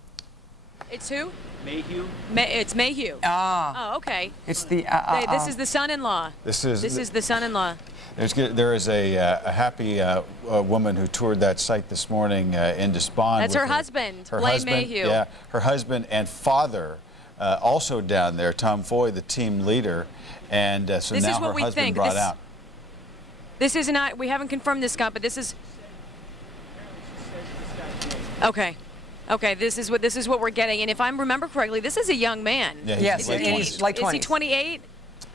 It's who? Mayhew. It's Mayhew. Ah. Oh, okay. It's the. This is the son-in-law. This is the son-in-law. There is a happy woman who toured that site this morning in Despond. That's her husband, Blaine Mayhew. Yeah, her husband and father also down there, Tom Foy, the team leader, and so this now is what her we husband think. brought out. This is not. We haven't confirmed this, Scott, but this is. Okay. Okay, this is what we're getting. And if I remember correctly, this is a young man. Yeah, Yes, and he's like 20s. Is he 28?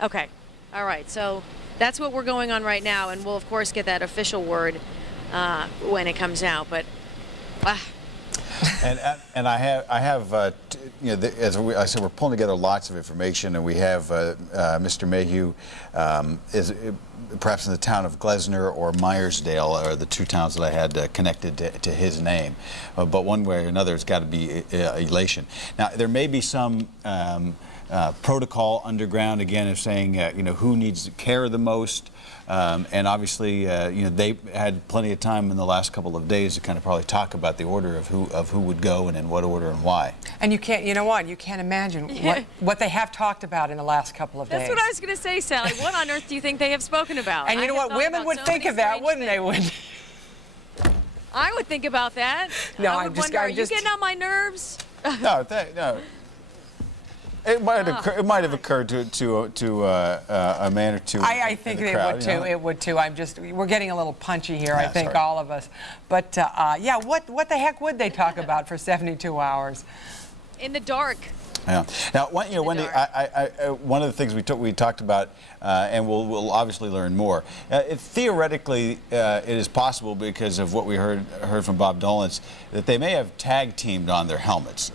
Okay. All right. So that's what we're going on right now, and we'll of course get that official word when it comes out. But And I have as I said, we're pulling together lots of information, and we have Mr. Mayhew is perhaps in the town of Glesner or Myersdale are the two towns that I had connected to his name. But one way or another, it's got to be elation. Now, there may be some protocol underground, again, of saying, who needs care the most. And obviously, they had plenty of time in the last couple of days to kind of probably talk about the order of who would go and in what order and why. And you can't imagine what they have talked about in the last couple of days. that's what I was going to say, Sally. What on earth do you think they have spoken about? And you know what? Women would think of that, wouldn't they? I would think about that. No, I would wonder, are you getting on my nerves? No. It might have occurred to a man or two. I think it would too. It would too. We're getting a little punchy here. I think all of us. But yeah, what the heck would they talk about for 72 hours? In the dark. Yeah. Now, Wendy, one of the things we talked about, and we'll obviously learn more. Theoretically, it is possible because of what we heard from Bob Dolans that they may have tag teamed on their helmets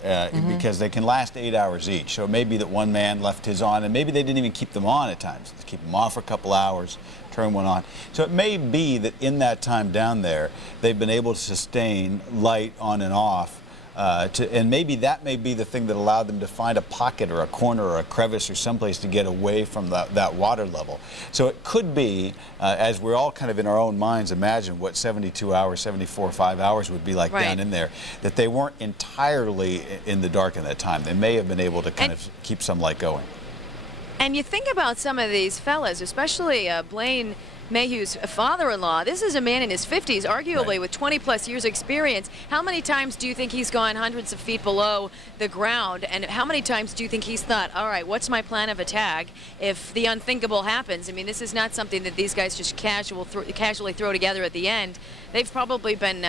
because they can last 8 hours each. So it may be that one man left his on, and maybe they didn't even keep them on at times. They keep them on for a couple hours, turn one on. So it may be that in that time down there, they've been able to sustain light on and off. And maybe that may be the thing that allowed them to find a pocket or a corner or a crevice or someplace to get away from that water level. So it could be, as we're all kind of in our own minds imagine what 72 hours, 74, 5 hours would be like down in there, that they weren't entirely in the dark in that time. They may have been able to kind of keep some light going. And you think about some of these fellas, especially Blaine Mayhew's father-in-law. This is a man in his 50s, arguably with 20-plus years experience. How many times do you think he's gone hundreds of feet below the ground? And how many times do you think he's thought, all right, what's my plan of attack if the unthinkable happens? I mean, this is not something that these guys just casually throw together at the end. They've probably been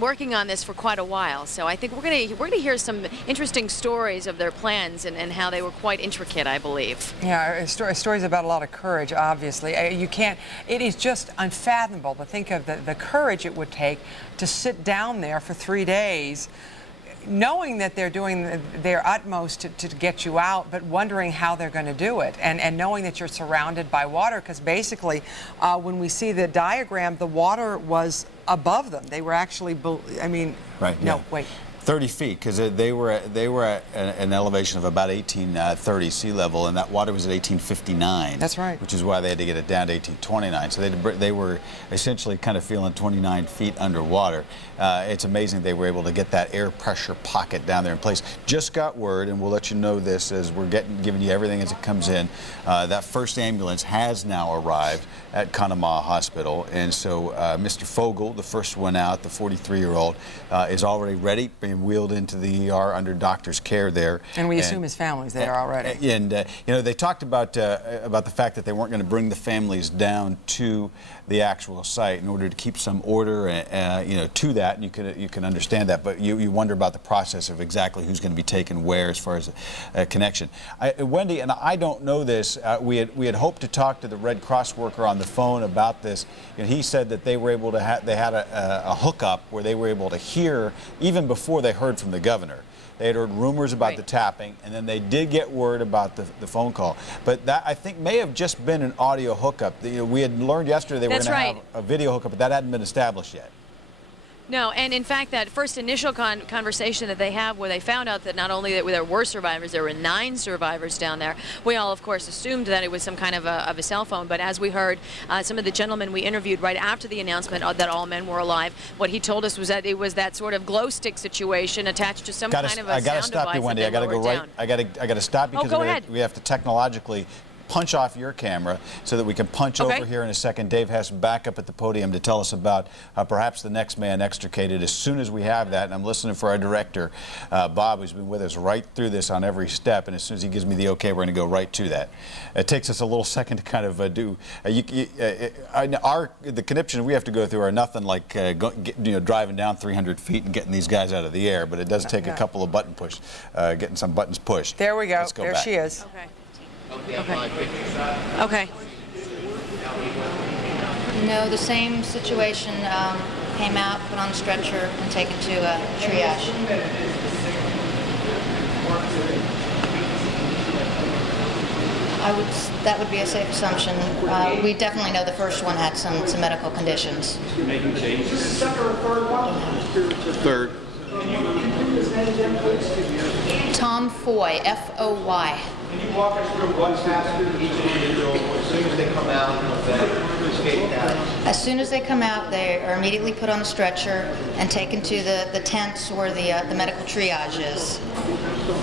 working on this for quite a while. So I think we're gonna hear some interesting stories of their plans and how they were quite intricate, I believe. Yeah, stories about a lot of courage, obviously. It is just unfathomable to think of the courage it would take to sit down there for 3 days, knowing that they're doing their utmost to get you out, but wondering how they're going to do it, and knowing that you're surrounded by water, because basically when we see the diagram, the water was above them. They were actually, wait. 30 feet, because they were at an elevation of about 1830 sea level, and that water was at 1859. That's right. Which is why they had to get it down to 1829. So they were essentially kind of feeling 29 feet underwater. It's amazing they were able to get that air pressure pocket down there in place. Just got word, and we'll let you know this as we're giving you everything as it comes in. That first ambulance has now arrived at Conemaugh Hospital, and so Mr. Fogel, the first one out, the 43-year-old, is already ready, being wheeled into the ER under doctor's care there. And we assume his family's there already. And they talked about the fact that they weren't going to bring the families down to the actual site in order to keep some order, to that, and you can understand that. But you wonder about the process of exactly who's going to be taken where as far as a connection. Wendy, and I don't know this. We had hoped to talk to the Red Cross worker on the phone about this. And he said that they were able to they had a hookup where they were able to hear even before they heard from the governor. They had heard rumors about the tapping, and then they did get word about the phone call. But that, I think, may have just been an audio hookup. We had learned yesterday they were going to have a video hookup, but that hadn't been established yet. No, and in fact, that first initial conversation that they have where they found out that not only that there were survivors, there were 9 survivors down there, we all, of course, assumed that it was some kind of a cell phone. But as we heard, some of the gentlemen we interviewed right after the announcement that all men were alive, what he told us was that it was that sort of glow stick situation attached to some kind of a sound device. I got to stop you, Wendy. I got to go right. I got to stop you because we have to technologically punch off your camera so that we can punch Okay. over here in a second. Dave has back up at the podium to tell us about perhaps the next man extricated as soon as we have that. And I'm listening for our director, Bob, who's been with us right through this on every step. And as soon as he gives me the okay, we're going to go right to that. It takes us a little second to kind of do. The conniptions we have to go through are nothing like driving down 300 feet and getting these guys out of the air. But it does take a couple of getting some buttons pushed. There we go. Let's go there back. she is. Okay. No, the same situation, came out, put on a stretcher, and taken to triage. That would be a safe assumption. We definitely know the first one had some medical conditions. Third. Tom Foy, F-O-Y. Can you walk us through what's happened to each individual as soon as they come out of the escape down? As soon as they come out, they are immediately put on a stretcher and taken to the tents where the medical triage is.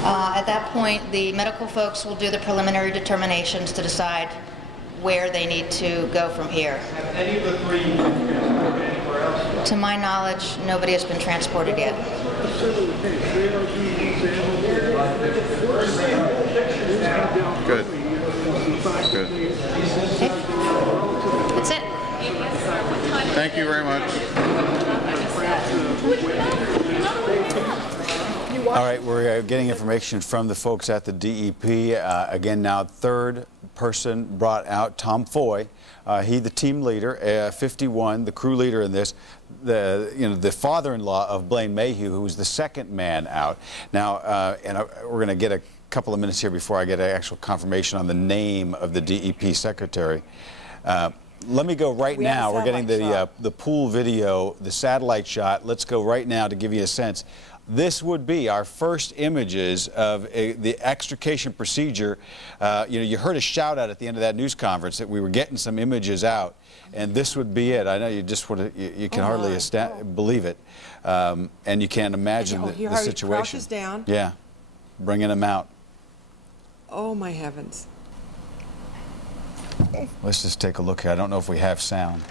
At that point, the medical folks will do the preliminary determinations to decide where they need to go from here. Have any of the three been transported anywhere else? To my knowledge, nobody has been transported yet. Good. Good. That's it. Thank you very much. All right, we're getting information from the folks at the DEP. Again, now third person brought out, Tom Foy. He, the team leader, 51, the crew leader in this. The father-in-law of Blaine Mayhew, who was the second man out. Now, we're going to get a couple of minutes here before I get an actual confirmation on the name of the DEP secretary. Let me go right now. We're getting the pool video, the satellite shot. Let's go right now to give you a sense. This would be our first images of the extrication procedure. You heard a shout out at the end of that news conference that we were getting some images out, and this would be it. I know you just want to, you can hardly believe it, and you can't imagine the situation. He crouches down. Yeah, bringing him out. Oh my heavens! Let's just take a look here. I don't know if we have sound.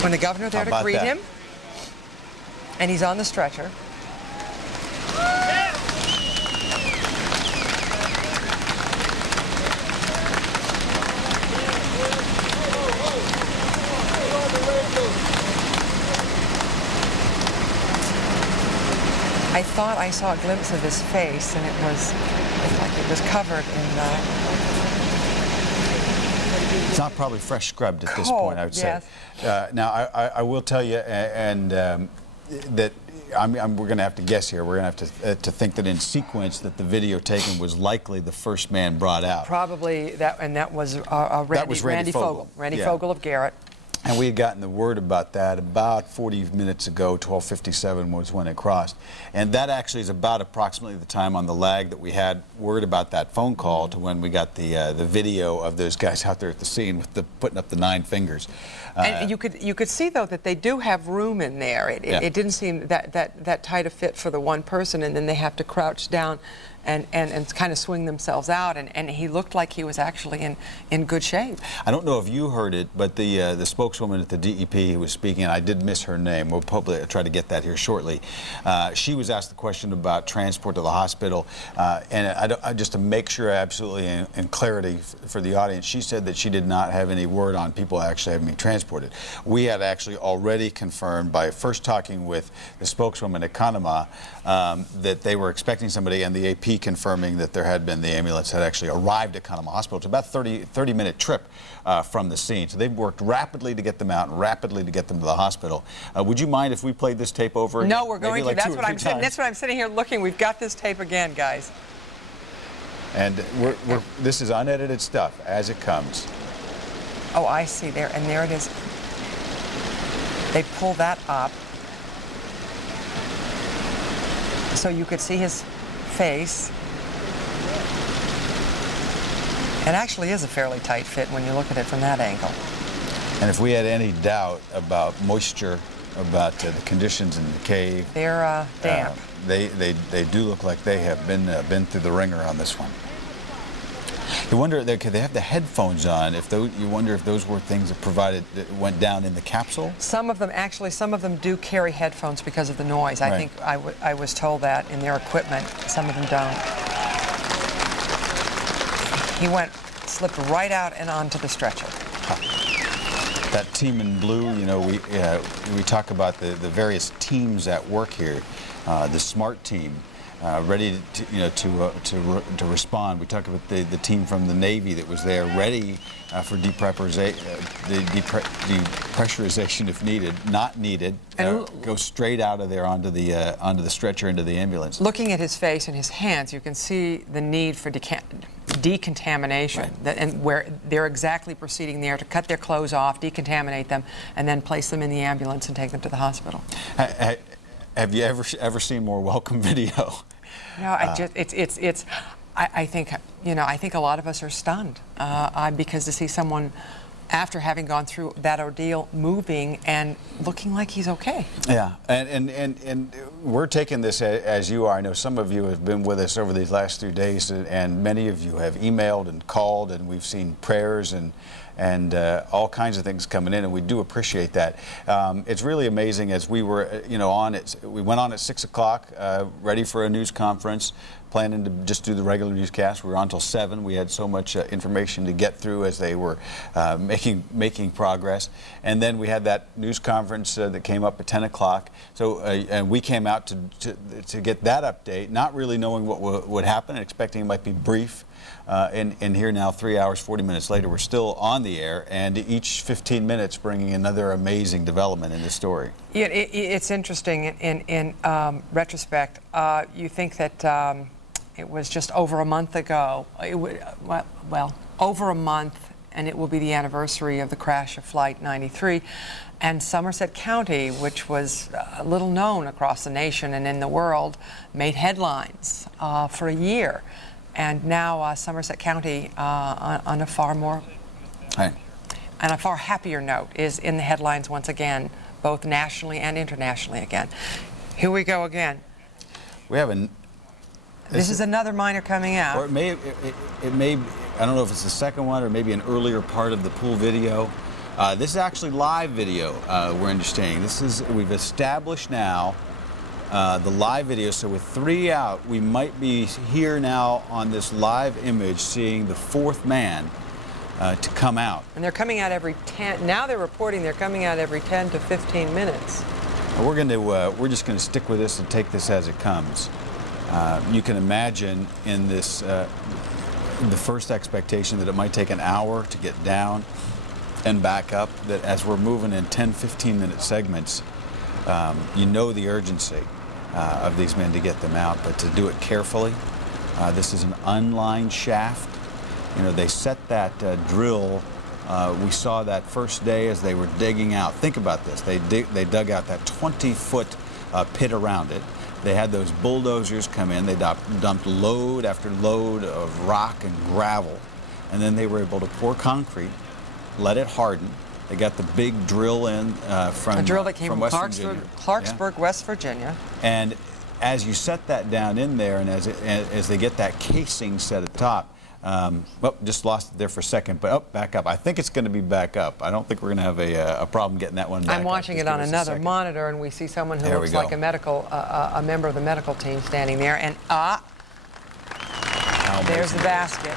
When the governor there to greet him, and he's on the stretcher. I thought I saw a glimpse of his face, and it was like it was covered in It's not probably fresh scrubbed at this point, I would say. Now, I will tell you, that we're going to have to guess here. We're going to have to think that in sequence that the video taken was likely the first man brought out. Probably that, and that was Randy Fogel. Randy Fogel of Garrett. And we had gotten the word about that about 40 minutes ago. 12:57 was when it crossed. And that actually is about approximately the time on the lag that we had word about that phone call to when we got the video of those guys out there at the scene with putting up the 9 fingers. And you could see, though, that they do have room in there. It didn't seem that tight a fit for the one person, and then they have to crouch down and kind of swing themselves out, and he looked like he was actually in good shape. I don't know if you heard it, but the spokeswoman at the DEP who was speaking, and I did miss her name, we'll probably try to get that here shortly. She was asked the question about transport to the hospital, and just to make sure absolutely in clarity for the audience, she said that she did not have any word on people actually having been transported. We had actually already confirmed by first talking with the spokeswoman at Conemaugh that they were expecting somebody, and the AP confirming that there had been, the ambulance had actually arrived at Conemaugh Hospital. It's about a 30-minute trip from the scene. So they've worked rapidly to get them out and rapidly to get them to the hospital. Would you mind if we played this tape over? No, we're going to. Like That's what I'm sitting here looking. We've got this tape again, guys. And this is unedited stuff as it comes. Oh, I see there, and there it is. They pull that up so you could see his face. It actually is a fairly tight fit when you look at it from that angle. And if we had any doubt about moisture about the conditions in the cave. They're damp. They do look like they have been through the ringer on this one. You wonder, they have the headphones on. You wonder if those were things that went down in the capsule. Some of them do carry headphones because of the noise. I think I was told that in their equipment. Some of them don't. He slipped right out and onto the stretcher. That team in blue, you know, we talk about the various teams at work here. The SMART team, ready to respond. We talk about the team from the Navy that was there, ready for depressurization if needed. Not needed. Go straight out of there onto the stretcher into the ambulance. Looking at his face and his hands, you can see the need for decontamination, and where they're exactly proceeding there to cut their clothes off, decontaminate them, and then place them in the ambulance and take them to the hospital. Have you ever seen more welcome video? No, I think a lot of us are stunned because to see someone after having gone through that ordeal moving and looking like he's okay. Yeah, and we're taking this as you are. I know some of you have been with us over these last 3 days, and many of you have emailed and called, and we've seen prayers and all kinds of things coming in, and we do appreciate that. It's really amazing. As we were, we went on at 6 o'clock, ready for a news conference, planning to just do the regular newscast. We were on till 7. We had so much information to get through as they were making progress, and then we had that news conference that came up at 10 o'clock. So, and we came out to get that update, not really knowing what would happen, and expecting it might be brief. And here now, 3 hours, 40 minutes later, we're still on the air, and each 15 minutes bringing another amazing development in the story. It's interesting in retrospect. You think that it was just over a month ago. Over a month, and it will be the anniversary of the crash of Flight 93. And Somerset County, which was little known across the nation and in the world, made headlines for a year. And now Somerset County, on a far more, and a far happier note, is in the headlines once again, both nationally and internationally again. Here we go again. We have This is another miner coming out. Or it may, I don't know if it's the second one or maybe an earlier part of the pool video. This is actually live video, we're understanding. We've established now the live video, so with 3 out, we might be here now on this live image seeing the fourth man to come out. And they're coming out every 10, now they're reporting they're coming out every 10 to 15 minutes. We're just going to stick with this and take this as it comes. You can imagine in this, the first expectation that it might take an hour to get down and back up, that as we're moving in 10, 15-minute segments, you know the urgency of these men to get them out, but to do it carefully. This is an unlined shaft. You know, they set that drill. We saw that first day as they were digging out. Think about this. They dug out that 20-foot pit around it. They had those bulldozers come in. They dumped load after load of rock and gravel, and then they were able to pour concrete, let it harden. They got the big drill in from a drill that came from Clarksburg, yeah. West Virginia. And as you set that down in there, and as they get that casing set at the top, just lost it there for a second, but back up. I think it's going to be back up. I don't think we're going to have a problem getting that one back I'm watching it on another monitor, and we see someone who looks like a member of the medical team standing there, and there's the basket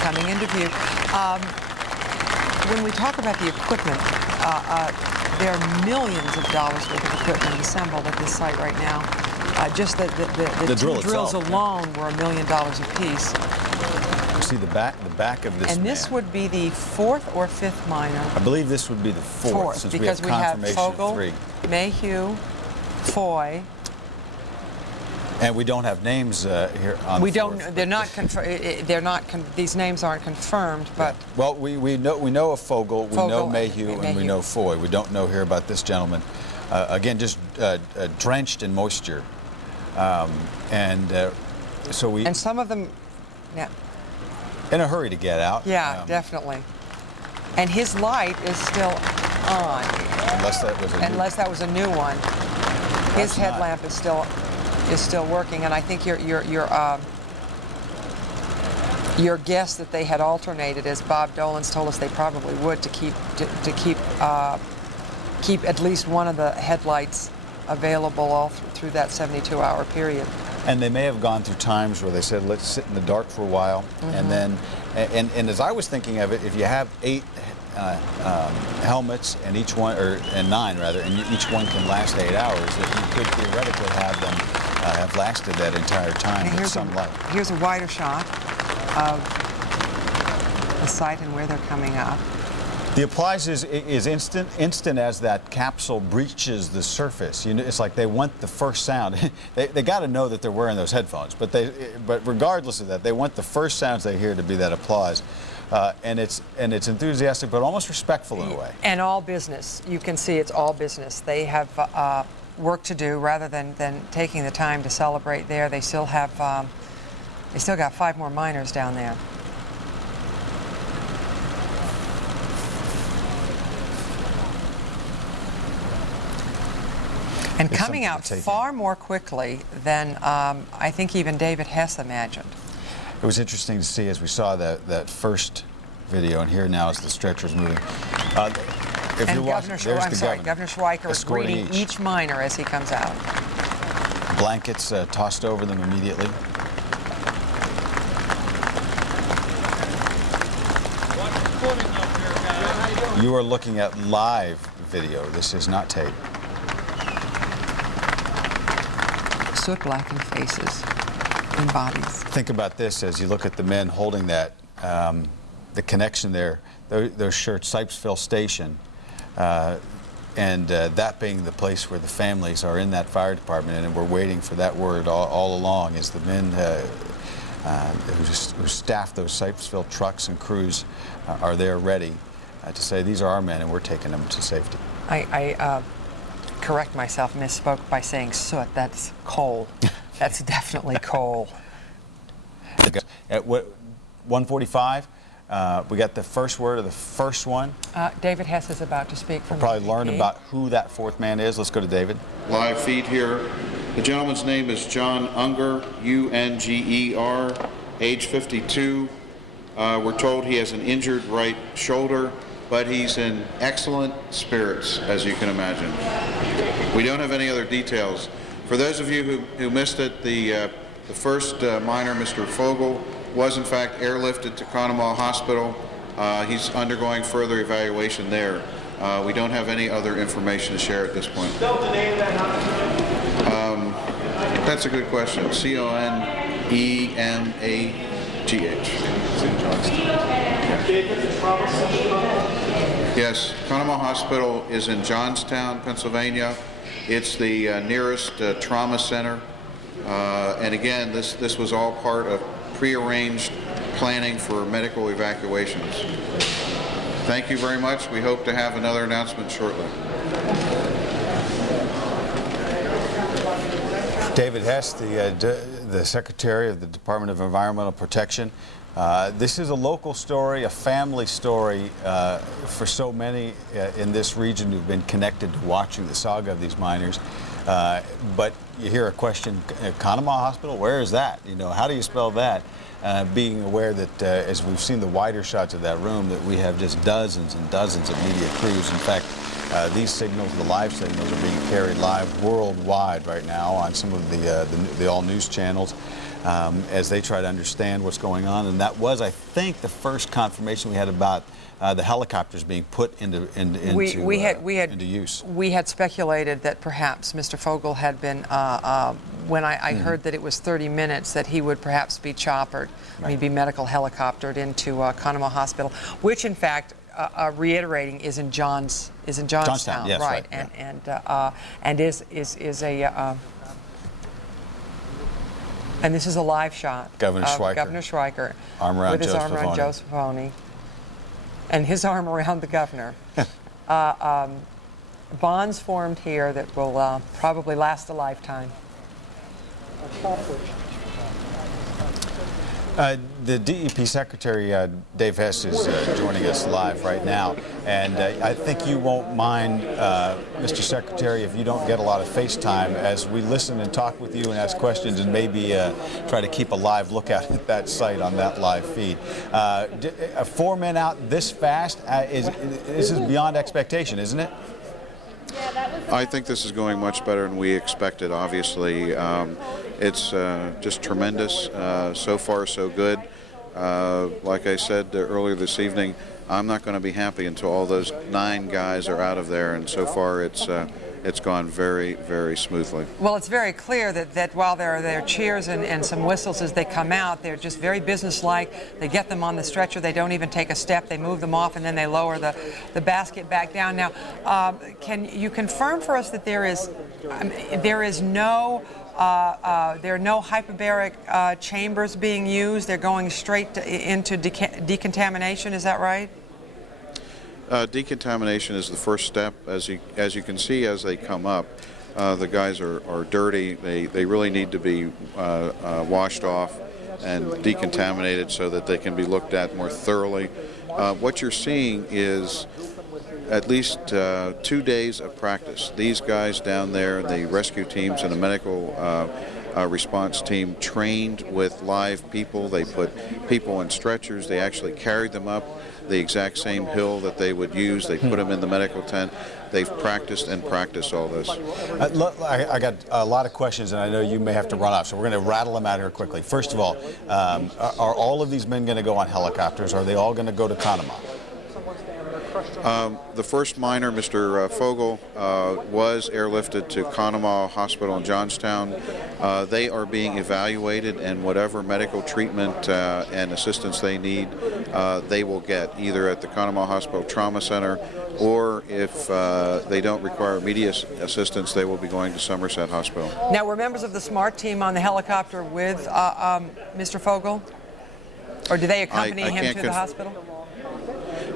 coming into view. When we talk about the equipment, there are millions of dollars worth of equipment assembled at this site right now. Just the two drills alone were $1 million apiece. See the back of this. And this would be the fourth or fifth miner. I believe this would be the fourth, since because we have confirmation of Fogel, 3. Mayhew, Foy. And we don't have names here on we the don't. fourth. They're not. They're not. These names aren't confirmed. But yeah. Well, we know of Fogel, we know Mayhew, and we know Foy. We don't know here about this gentleman. Again, just drenched in moisture, so we. And some of them, yeah. In a hurry to get out. Yeah, definitely. And his light is still on. Unless that was a Unless that was a new one. His headlamp is still working, and I think your guess that they had alternated, as Bob Dolan's told us they probably would, to keep at least one of the headlights available all through that 72-hour period. And they may have gone through times where they said, let's sit in the dark for a while. And then, and as I was thinking of it, if you have 8 helmets and and 9 rather, and each one can last 8 hours, that you could theoretically have them have lasted that entire time with some light. Here's a wider shot of the site and where they're coming up. The applause is instant as that capsule breaches the surface. You know, it's like they want the first sound. they got to know that they're wearing those headphones, but regardless of that, they want the first sounds they hear to be that applause, and it's enthusiastic but almost respectful in a way. And all business. You can see it's all business. They have work to do rather than taking the time to celebrate there. They still have they still got 5 more miners down there. And coming out far more quickly than I think even David Hess imagined. It was interesting to see as we saw that first video, and here now as the stretcher's moving. If and you're watching, Governor Schweiker is greeting each miner as he comes out. Blankets tossed over them immediately. You are looking at live video. This is not tape. Soot-blackened faces and bodies. Think about this as you look at the men holding that, the connection there, those shirts, Sipesville Station, and that being the place where the families are in that fire department, and we're waiting for that word all along as the men who staff those Sipesville trucks and crews are there ready to say, these are our men and we're taking them to safety. I correct myself, misspoke by saying soot. That's coal. That's definitely coal. At 1:45, we got the first word of the first one. David Hess is about to speak. We'll probably learn about who that 4th man is. Let's go to David. Live feed here. The gentleman's name is John Unger, U-N-G-E-R, age 52. We're told he has an injured right shoulder, but he's in excellent spirits, as you can imagine. We don't have any other details. For those of you who missed it, the first miner, Mr. Fogel, was in fact airlifted to Conemaugh Hospital. He's undergoing further evaluation there. We don't have any other information to share at this point. That's a good question. C-O-N-E-M-A-G-H. Yes, Conemaugh Hospital is in Johnstown, Pennsylvania. It's the nearest trauma center. And again, this was all part of prearranged planning for medical evacuations. Thank you very much. We hope to have another announcement shortly. David Hess, the Secretary of the Department of Environmental Protection. This is a local story, a family story for so many in this region who've been connected to watching the saga of these miners. But you hear a question, Conemaugh Hospital, where is that? You know, how do you spell that? Being aware that as we've seen the wider shots of that room, that we have just dozens and dozens of media crews. In fact, these signals, the live signals, are being carried live worldwide right now on some of the all news channels as they try to understand what's going on. And that was, I think, the first confirmation we had about the helicopters being put into use. We had speculated that perhaps Mr. Fogel had been, when I heard that it was 30 minutes, that he would perhaps be choppered, he'd be medical helicoptered into Conemaugh Hospital, which in fact, reiterating, is in Johnstown, yes, right? And is a and this is a live shot Governor of Schweiker. Governor Schweiker Arm around with his Joseph arm around Oni. Joseph Oni and his arm around the governor. Bonds formed here that will probably last a lifetime. the DEP Secretary, Dave Hess, is joining us live right now. And I think you won't mind, Mr. Secretary, if you don't get a lot of FaceTime as we listen and talk with you and ask questions and maybe try to keep a live lookout at that site on that live feed. 4 men out this fast, this is beyond expectation, isn't it? I think this is going much better than we expected, obviously. It's just tremendous. So far, so good. Like I said earlier this evening, I'm not going to be happy until all those 9 guys are out of there, and so far it's gone very, very smoothly. Well, it's very clear that while there are cheers and some whistles as they come out, they're just very businesslike. They get them on the stretcher. They don't even take a step. They move them off, and then they lower the basket back down. Now, can you confirm for us that there are no hyperbaric chambers being used? They're going straight into decontamination. Is that right? Decontamination is the first step. As you can see, as they come up, the guys are dirty. They really need to be washed off and decontaminated so that they can be looked at more thoroughly. What you're seeing is at least 2 days of practice. These guys down there, the rescue teams and the medical response team, trained with live people. They put people in stretchers. They actually carried them up the exact same hill that they would use. They put them in the medical tent. They've practiced and practiced all this. I got a lot of questions, and I know you may have to run off, so we're going to rattle them out here quickly. First of all, are all of these men going to go on helicopters? Are they all going to go to Conemaugh? The first miner, Mr. Fogel, was airlifted to Conemaugh Hospital in Johnstown. They are being evaluated, and whatever medical treatment and assistance they need, they will get either at the Conemaugh Hospital Trauma Center, or if they don't require immediate assistance, they will be going to Somerset Hospital. Now, were members of the SMART team on the helicopter with Mr. Fogel? Or do they accompany him to the hospital?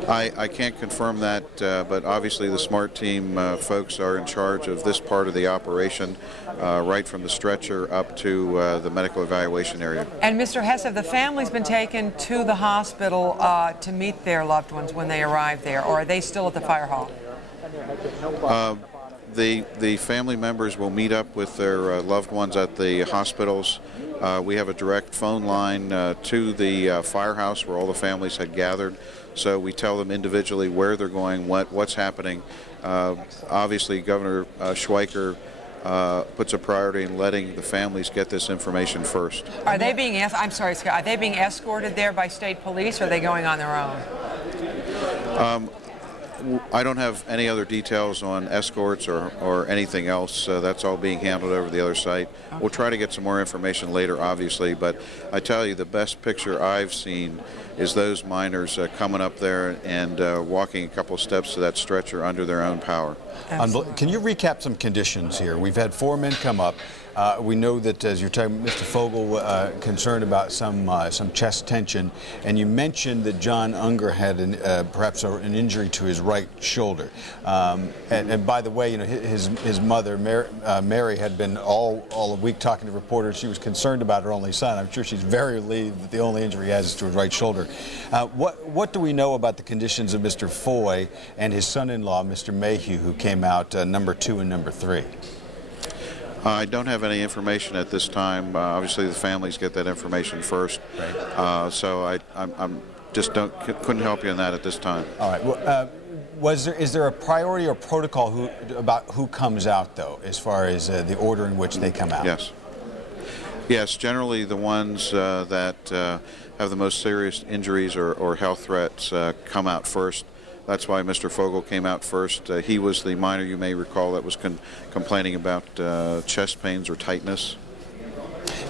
I can't confirm that, but obviously the SMART team folks are in charge of this part of the operation, right from the stretcher up to the medical evaluation area. And Mr. Hess, have the families been taken to the hospital to meet their loved ones when they arrive there, or are they still at the fire hall? The family members will meet up with their loved ones at the hospitals. We have a direct phone line to the firehouse where all the families had gathered. So we tell them individually where they're going, what's happening. Obviously, Governor Schweiker puts a priority in letting the families get this information first. Are they being I'm sorry, Scott. Are they being escorted there by state police, or are they going on their own? I don't have any other details on escorts or anything else. That's all being handled over the other site. Okay. We'll try to get some more information later, obviously, but I tell you, the best picture I've seen is those miners coming up there and walking a couple steps to that stretcher under their own power. Can you recap some conditions here? We've had 4 men come up. We know that, as you're talking, Mr. Fogel concerned about some chest tension, and you mentioned that John Unger had perhaps an injury to his right shoulder. And by the way, you know, his mother, Mary, had been all week talking to reporters. She was concerned about her only son. I'm sure she's very relieved that the only injury he has is to his right shoulder. What do we know about the conditions of Mr. Foy and his son-in-law, Mr. Mayhew, who came out number 2 and number 3? I don't have any information at this time. Obviously, the families get that information first. Right. So I'm just couldn't help you on that at this time. All right. Well, is there a priority or protocol about who comes out, though, as far as the order in which they come out? Yes. Yes. Generally, the ones that have the most serious injuries or health threats come out first. That's why Mr. Fogel came out first. He was the miner, you may recall, that was complaining about chest pains or tightness.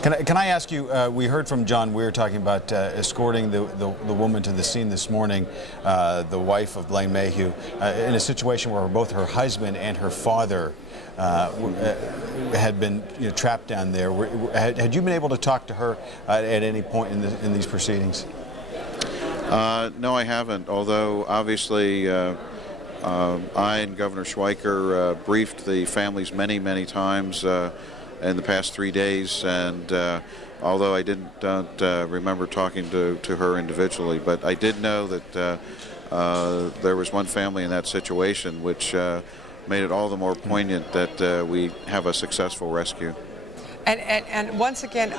Can I ask you, we heard from John Weir talking about escorting the woman to the scene this morning, the wife of Blaine Mayhew, in a situation where both her husband and her father had been trapped down there. Had you been able to talk to her at any point in these proceedings? No, I haven't, although obviously I and Governor Schweiker briefed the families many, many times in the past 3 days, and although I don't remember talking to her individually. But I did know that there was one family in that situation, which made it all the more poignant that we have a successful rescue. And once again,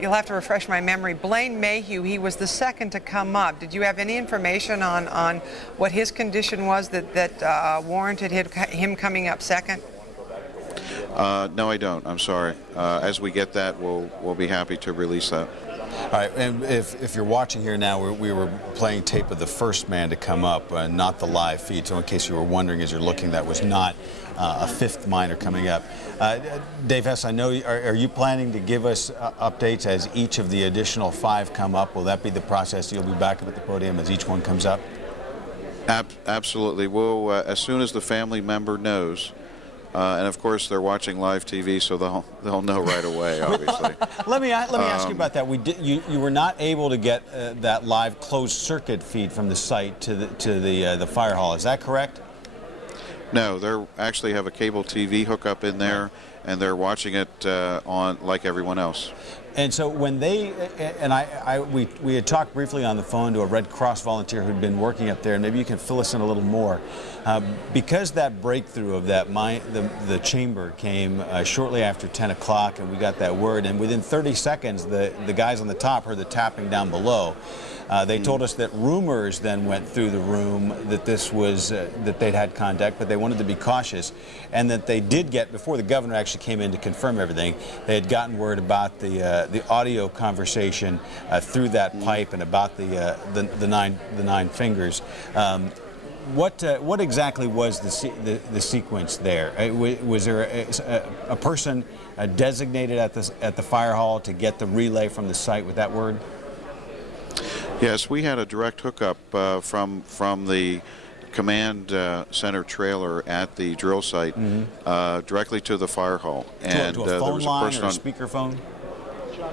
you'll have to refresh my memory. Blaine Mayhew, he was the second to come up. Did you have any information on what his condition was that warranted him coming up second? No, I don't. I'm sorry. As we get that, we'll be happy to release that. All right, and if you're watching here now, we were playing tape of the first man to come up, not the live feed. So in case you were wondering as you're looking, that was not a fifth miner coming up. Dave Hess, I know, are you planning to give us updates as each of the additional 5 come up? Will that be the process? You'll be back up at the podium as each one comes up? Absolutely. We'll, as soon as the family member knows, and of course they're watching live TV, so they'll know right away. Obviously. Let me ask you about that. You were not able to get that live closed circuit feed from the site to the fire hall. Is that correct? No, they actually have a cable TV hookup in there, and they're watching it on like everyone else. And so when they we had talked briefly on the phone to a Red Cross volunteer who'd been working up there, and maybe you can fill us in a little more. Because that breakthrough of the chamber came shortly after 10 o'clock, and we got that word, and within 30 seconds, the guys on the top heard the tapping down below. They told us that rumors then went through the room that this was that they'd had contact, but they wanted to be cautious, and that they did get, before the governor actually came in to confirm everything, they had gotten word about the audio conversation through that pipe and about the nine fingers. What exactly was the sequence there? Was there a person designated at the fire hall to get the relay from the site with that word? Yes, we had a direct hookup from the command center trailer at the drill site directly to the fire hall. And to a phone there was a line person or a on speakerphone?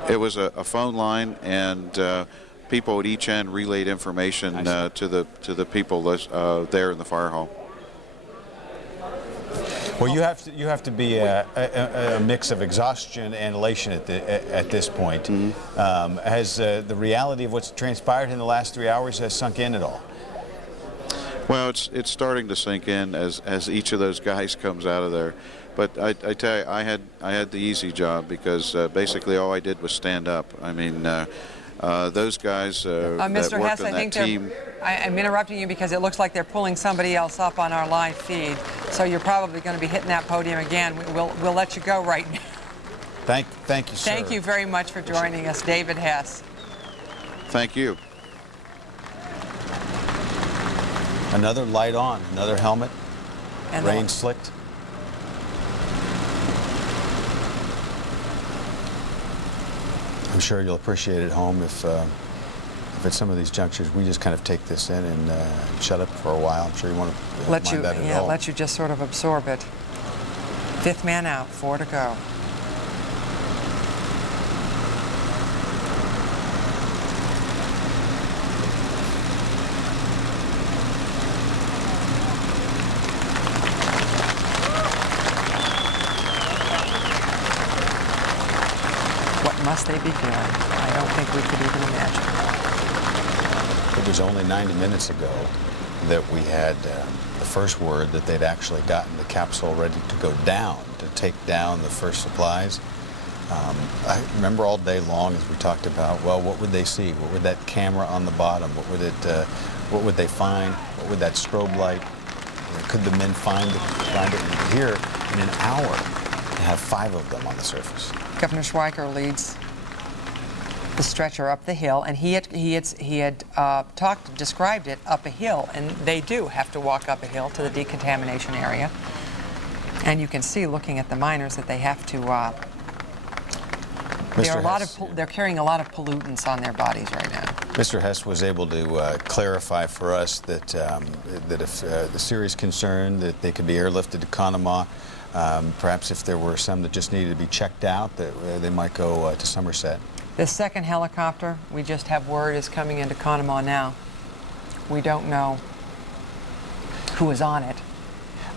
It was a phone line, and people at each end relayed information to the people there in the fire hall. Well, you have to be a mix of exhaustion and elation at this point. Has the reality of what's transpired in the last 3 hours has sunk in at all? Well, it's starting to sink in as each of those guys comes out of there. But I tell you, I had the easy job because basically all I did was stand up. I mean, those guys that Mr. worked Hess, on that team. I'm interrupting you because it looks like they're pulling somebody else up on our live feed. So you're probably going to be hitting that podium again. We'll let you go right now. Thank you, sir. Thank you very much for joining us, David Hess. Thank you. Another light on, another helmet, and rain slicked. I'm sure you'll appreciate it at home if at some of these junctures we just kind of take this in and shut up for a while. I'm sure you want to mind that at all. Let you just sort of absorb it. 5th man out, 4 to go. What must they be feeling? I don't think we could even imagine. It was only 90 minutes ago that we had the first word that they'd actually gotten the capsule ready to go down, to take down the first supplies. I remember all day long as we talked about, well, what would they see? What would that camera on the bottom? What would they find? What would that strobe light? Could the men find it? And here, in an hour, to have 5 of them on the surface. Governor Schweiker leads the stretcher up the hill, and he had described it up a hill, and they do have to walk up a hill to the decontamination area. And you can see, looking at the miners, that they have to. They're carrying a lot of pollutants on their bodies right now. Mr. Hess was able to clarify for us that if the serious concern that they could be airlifted to Conemaugh, perhaps if there were some that just needed to be checked out, that they might go to Somerset. The second helicopter, we just have word, is coming into Conemaugh now. We don't know who is on it.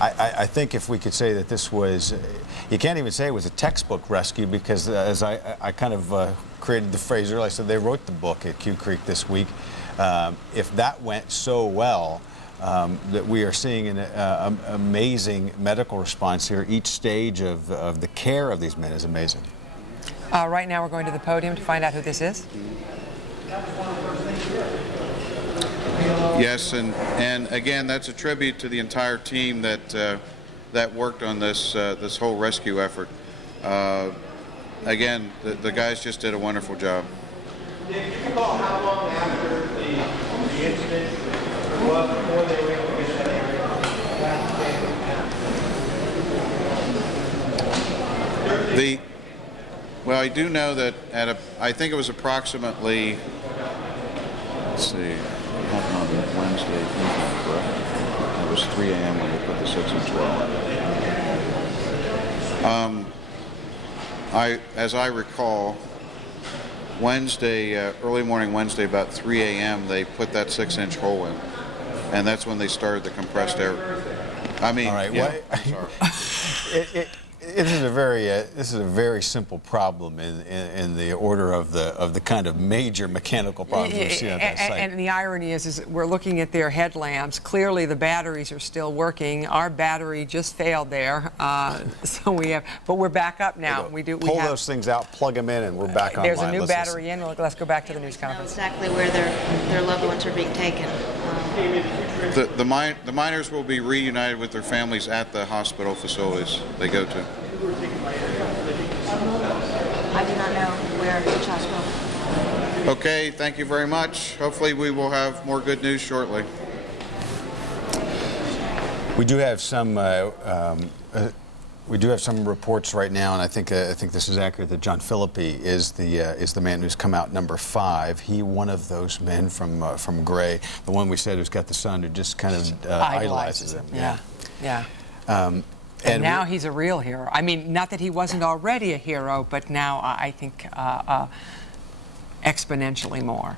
I think if we could say that this was, you can't even say it was a textbook rescue, because as I kind of created the phrase earlier, I said they wrote the book at Q Creek this week. If that went so well, that we are seeing an amazing medical response here. Each stage of the care of these men is amazing. Right now we're going to the podium to find out who this is. Yes, and again, that's a tribute to the entire team that that worked on this this whole rescue effort. Again, the guys just did a wonderful job. Did you recall how long after the incident it was before they were able to get to that area? Well, I do know that I think it was approximately, let's see, it happened on Wednesday evening, correct? It was 3 a.m. when they put the 6-inch well. As I recall, Wednesday, early morning Wednesday, about 3 a.m., they put that 6-inch hole in, and that's when they started the compressed air. I mean, all right, yeah, I'm sorry. This is a very simple problem in the order of the kind of major mechanical problems we see on that site. And the irony is we're looking at their headlamps. Clearly, the batteries are still working. Our battery just failed there, so but we're back up now. We pull those things out, plug them in, and we're back online. There's a new battery in. Let's go back to the news Know conference. exactly where their loved ones are being taken. The miners will be reunited with their families at the hospital facilities they go to. I do not know where, which hospital. Okay, thank you very much. Hopefully we will have more good news shortly. We do have some reports right now, and I think this is accurate, that John Philippi is the man who's come out number 5. He one of those men from Gray, the one we said who's got the son who just kind of idolizes him. Yeah. And now he's a real hero. I mean, not that he wasn't already a hero, but now I think exponentially more.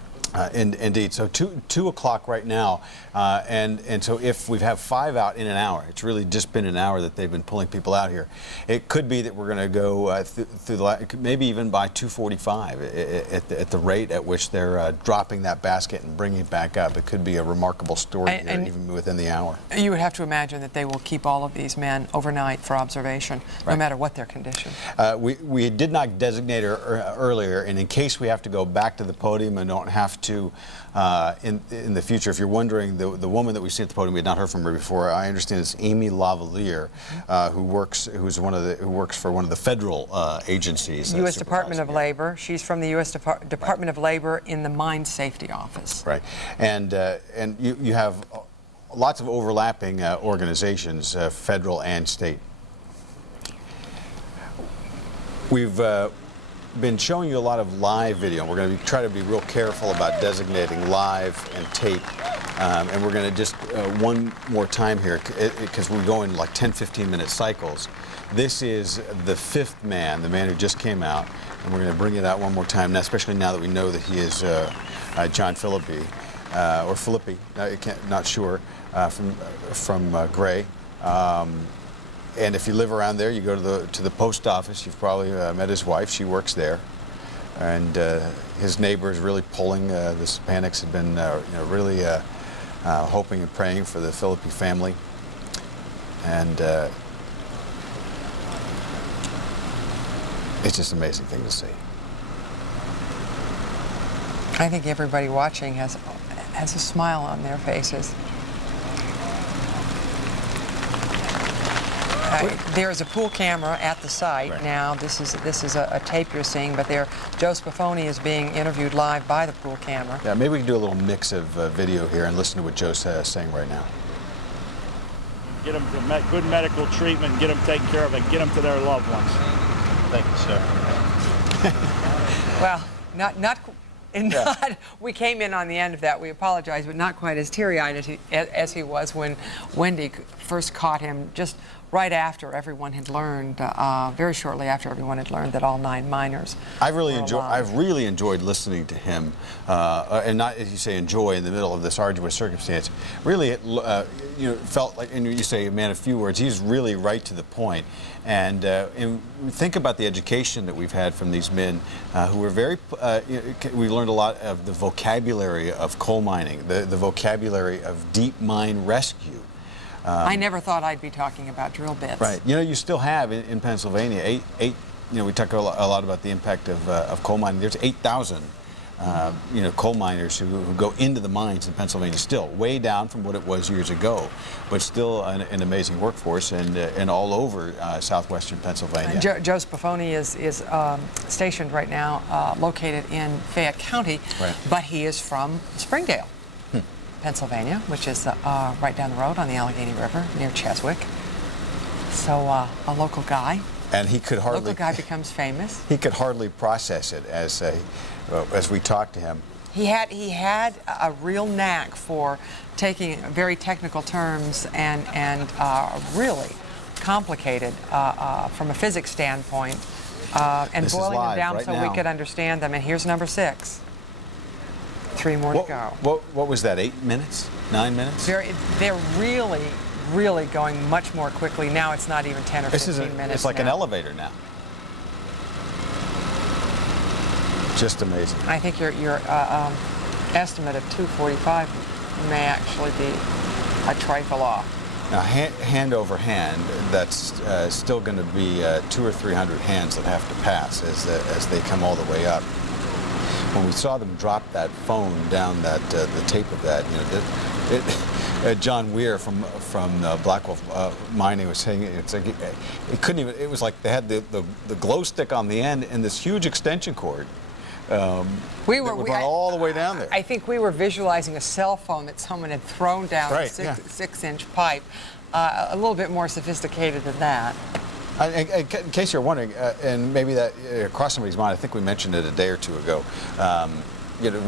Indeed. So 2 o'clock right now, and so if we have 5 out in an hour, it's really just been an hour that they've been pulling people out here. It could be that we're going to go through maybe even by 2:45 at the rate at which they're dropping that basket and bringing it back up. It could be a remarkable story here, even within the hour. You would have to imagine that they will keep all of these men overnight for observation, no matter what their condition. We did not designate her earlier, and in case we have to go back to the podium and don't have to in the future, if you're wondering, the woman that we see at the podium, we had not heard from her before. I understand it's Amy Lavalier, who works for one of the federal agencies. U.S. Department of Labor. She's from the U.S. Department of Labor in the Mine Safety Office. Right, and you have lots of overlapping organizations, federal and state. We've been showing you a lot of live video. We're going to try to be real careful about designating live and tape. And we're going to just one more time here, because we're going like 10-15 minute cycles. This is the 5th man, the man who just came out, and we're going to bring it out one more time, now, especially now that we know that he is John Philippi, or Philippi, not sure, from Gray. And if you live around there, you go to the post office. You've probably met his wife. She works there, and his neighbor is really pulling. The Hispanics have been really hoping and praying for the Philippi family, and it's just an amazing thing to see. I think everybody watching has a smile on their faces. There's a pool camera at the site. Right. Now, this is a tape you're seeing, but Joe Spafoni is being interviewed live by the pool camera. Yeah, maybe we can do a little mix of video here and listen to what Joe's saying right now. Get them good medical treatment, and get them taken care of, and get them to their loved ones. Thank you, sir. Well, we came in on the end of that. We apologize, but not quite as teary-eyed as he was when Wendy first caught him just right after everyone had learned, very shortly after everyone had learned that all 9 miners I've really enjoyed listening to him, and not, as you say, enjoy in the middle of this arduous circumstance. Really, it felt like, and you say a man of few words, he's really right to the point. And think about the education that we've had from these men who were very, we learned a lot of the vocabulary of coal mining, the vocabulary of deep mine rescue. I never thought I'd be talking about drill bits. Right. You still have in Pennsylvania eight. We talk a lot about the impact of coal mining. There's 8,000, coal miners who go into the mines in Pennsylvania still, way down from what it was years ago, but still an amazing workforce and all over southwestern Pennsylvania. Joe Spafoni is stationed right now, located in Fayette County, right. But he is from Springdale, Pennsylvania, which is right down the road on the Allegheny River near Cheswick. So a local guy. And he could hardly. Local guy becomes famous. He could hardly process it as we talked to him. He had a real knack for taking very technical terms and really complicated from a physics standpoint and boiling them down so we could understand them. And here's number 6. 3 more to go. What was that? 8 minutes? 9 minutes? They're really going much more quickly now. It's not even 10 or 15 minutes. It's like an elevator now. Just amazing. I think your estimate of 2:45 may actually be a trifle off. Now, hand over hand, that's still going to be 200 or 300 hands that have to pass as they come all the way up. When we saw them drop that phone down the tape of that, John Weir from Black Wolf Mining was saying it couldn't even. It was like they had the glow stick on the end and this huge extension cord. We would run all the way down there. I think we were visualizing a cell phone that someone had thrown down a 6-inch pipe. A little bit more sophisticated than that. In case you're wondering, and maybe that crossed somebody's mind, I think we mentioned it a day or two ago.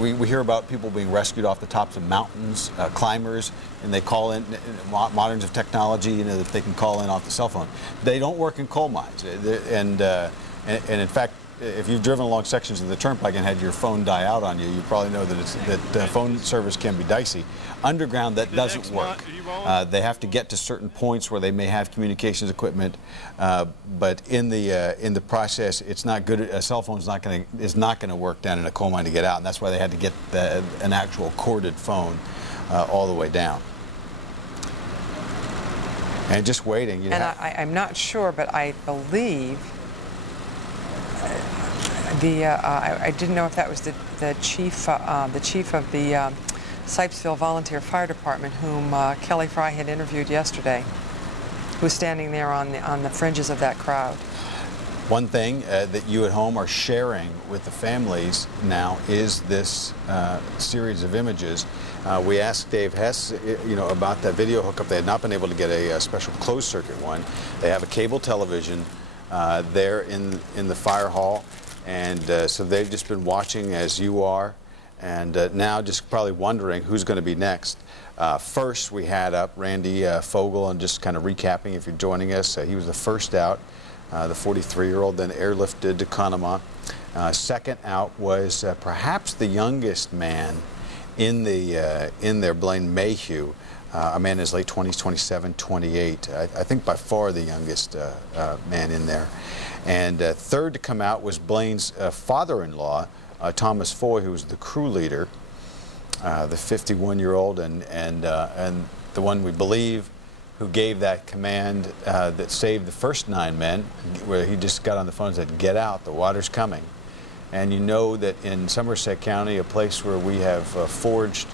We hear about people being rescued off the tops of mountains, climbers, and they call in moderns of technology, that they can call in off the cell phone. They don't work in coal mines, and in fact, if you've driven along sections of the turnpike and had your phone die out on you, you probably know that phone service can be dicey. Underground, that doesn't work. They have to get to certain points where they may have communications equipment, but in the process, it's not good. A cell phone is not going to work down in a coal mine to get out, and that's why they had to get an actual corded phone all the way down. And just waiting. I'm not sure, but I believe. I didn't know if that was the chief of the Sipesville Volunteer Fire Department, whom Kelly Fry had interviewed yesterday, who's standing there on the fringes of that crowd. One thing that you at home are sharing with the families now is this series of images. We asked Dave Hess, about that video hookup. They had not been able to get a special closed circuit one. They have a cable television there in the fire hall. And so they've just been watching as you are, and now just probably wondering who's going to be next. First, we had up Randy Fogel, and just kind of recapping if you're joining us, he was the first out, the 43-year-old, then airlifted to Conemaugh. Second out was perhaps the youngest man in there, Blaine Mayhew, a man in his late 20s, 27, 28. I think by far the youngest man in there. And third to come out was Blaine's father-in-law, Thomas Foy, who was the crew leader, the 51-year-old, and the one we believe who gave that command that saved the first 9 men, where he just got on the phone and said, "Get out, the water's coming." And you know that in Somerset County, a place where we have forged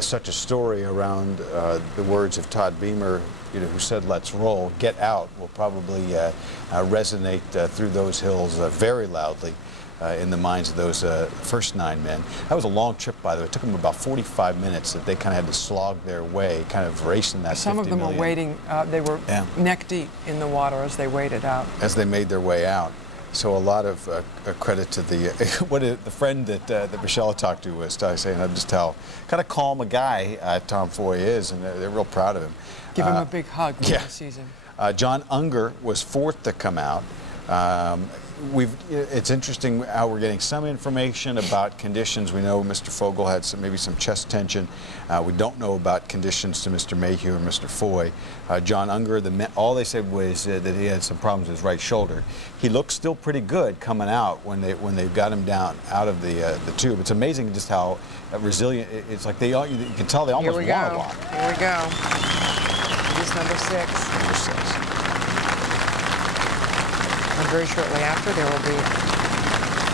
such a story around the words of Todd Beamer, who said, "Let's roll," "Get out" will probably resonate through those hills very loudly in the minds of those first 9 men. That was a long trip, by the way. It took them about 45 minutes that they kind of had to slog their way, kind of racing that 50 Some of them million. were waiting, they were neck deep in the water as they waded out. As they made their way out. So a lot of credit to the the friend that Michelle talked to was saying just how kind of calm a guy Tom Foy is, and they're real proud of him. Give him a big hug when he sees him. John Unger was fourth to come out. It's interesting how we're getting some information about conditions. We know Mr. Fogel had maybe some chest tension. We don't know about conditions to Mr. Mayhew or Mr. Foy. John Unger, all they said was that he had some problems with his right shoulder. He looked still pretty good coming out when they got him down out of the tube. It's amazing just how resilient. It's like you can tell they almost want to walk. Here we go. This number 6. Number 6. And very shortly after, there will be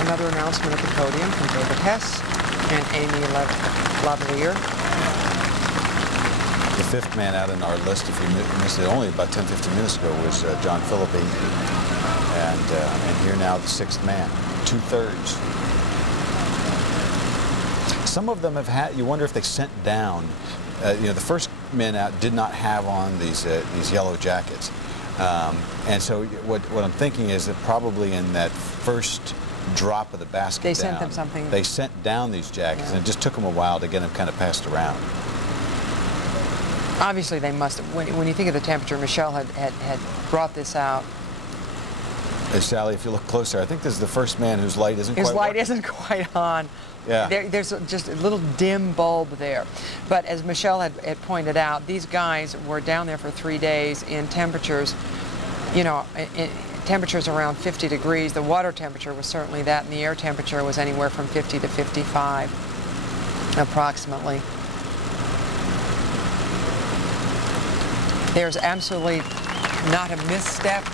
another announcement at the podium from David Hess and Amy Lavalier. The 5th man out on our list, if you missed it only about 10-15 minutes ago, was John Phillippe. And here now the 6th man, 2/3. Some of them have had, you wonder if they sent down, the first men out did not have on these yellow jackets. And so what I'm thinking is that probably in that first drop of the basket they sent them something. They sent down these jackets, and it just took them a while to get them kind of passed around. Obviously, they must have. When you think of the temperature, Michelle had brought this out. Hey, Sally, if you look closer, I think this is the first man whose light isn't quite His light working. isn't quite on. Yeah. There's just a little dim bulb there. But as Michelle had pointed out, these guys were down there for 3 days in temperatures, temperatures around 50 degrees. The water temperature was certainly that, and the air temperature was anywhere from 50 to 55, approximately. There's absolutely not a misstep,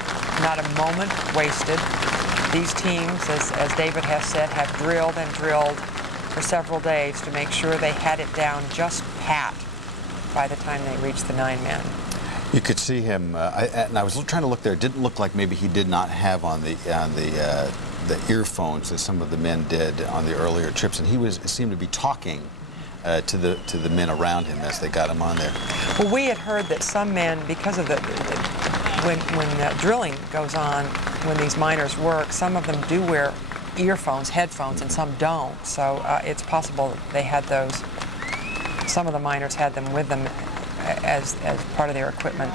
not a moment wasted. These teams, as David has said, have drilled and drilled for several days to make sure they had it down just pat by the time they reached the 9-man. You could see him, and I was trying to look there. It didn't look like maybe he did not have on the earphones that some of the men did on the earlier trips, and he seemed to be talking to the men around him as they got him on there. Well, we had heard that some men, because of when drilling goes on, when these miners work, some of them do wear earphones, headphones, and some don't. So it's possible that they had those. Some of the miners had them with them as part of their equipment.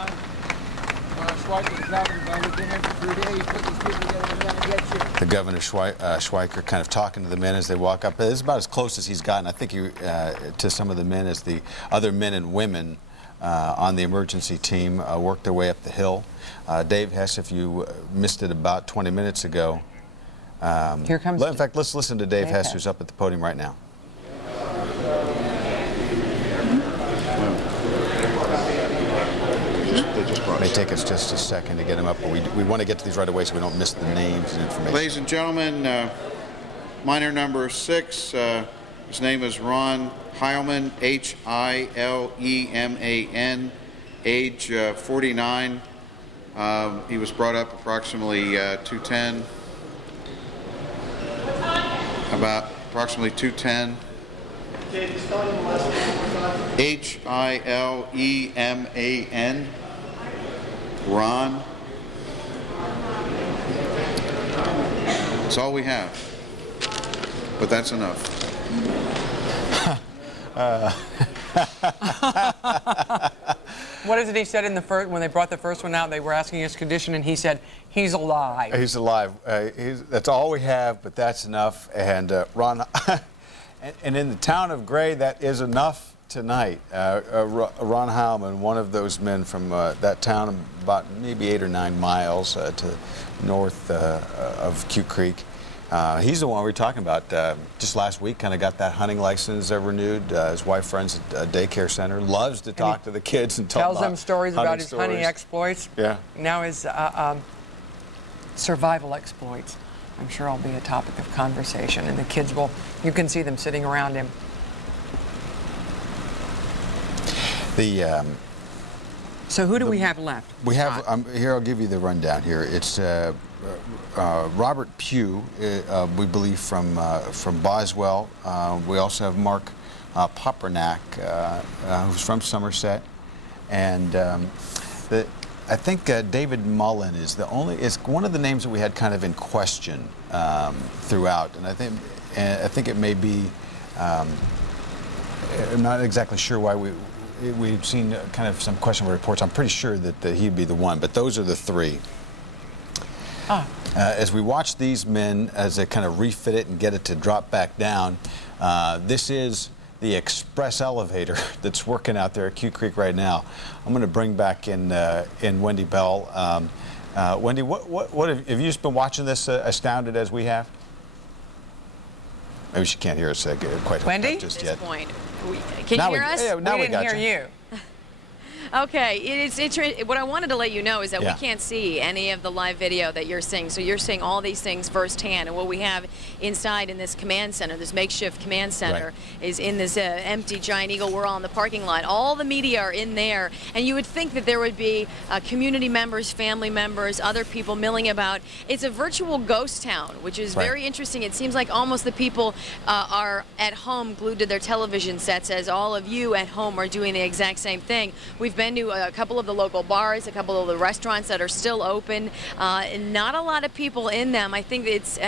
The Governor Schweiker kind of talking to the men as they walk up. It's about as close as he's gotten, I think, to some of the men as the other men and women on the emergency team worked their way up the hill. Dave Hess, if you missed it about 20 minutes ago. Here comes. In fact, let's listen to Dave Hess, who's up at the podium right now. It may take us just a second to get him up, but we want to get to these right away so we don't miss the names and information. Ladies and gentlemen, miner number 6, his name is Ron Heilman, Hileman, age 49. He was brought up approximately 210. About approximately 210. Hileman, Ron. That's all we have, but that's enough. What is it he said in the first, when they brought the first one out, they were asking his condition, and he said, he's alive. He's alive. That's all we have, but that's enough. And Ron, and in the town of Gray, that is enough tonight. Ron Heilman, one of those men from that town, about maybe 8 or 9 miles to north of Cute Creek. He's the one we were talking about just last week, kind of got that hunting license renewed. His wife runs a daycare center, loves to talk to the kids and tells them stories about his hunting exploits. Yeah. Now his survival exploits, I'm sure, will be a topic of conversation, and the kids will, you can see them sitting around him. So who do we have left? We have, here, I'll give you the rundown here. It's Robert Pugh, we believe, from Boswell. We also have Mark Papernak, who's from Somerset. And I think David Mullen is it's one of the names that we had kind of in question throughout. And I think it may be, I'm not exactly sure why we've seen kind of some questionable reports. I'm pretty sure that he'd be the one, but those are the three. As we watch these men as they kind of refit it and get it to drop back down, this is the express elevator that's working out there at Q Creek right now. I'm going to bring back in Wendy Bell. Wendy, what have you just been watching this astounded as we have? Maybe she can't hear us quite Wendy? just At yet. this point. Can you hear us? Yeah, now we we got didn't hear you. Okay, it's what I wanted to let you know is that Yeah. we can't see any of the live video that you're seeing. So you're seeing all these things firsthand. And what we have inside in this command center, this makeshift command center, is in this empty Giant Eagle. We're all in the parking lot. All the media are in there. And you would think that there would be community members, family members, other people milling about. It's a virtual ghost town, which is very interesting. It seems like almost the people are at home glued to their television sets, as all of you at home are doing the exact same thing. We've been to a couple of the local bars, a couple of the restaurants that are still open, and not a lot of people in them. I think it's,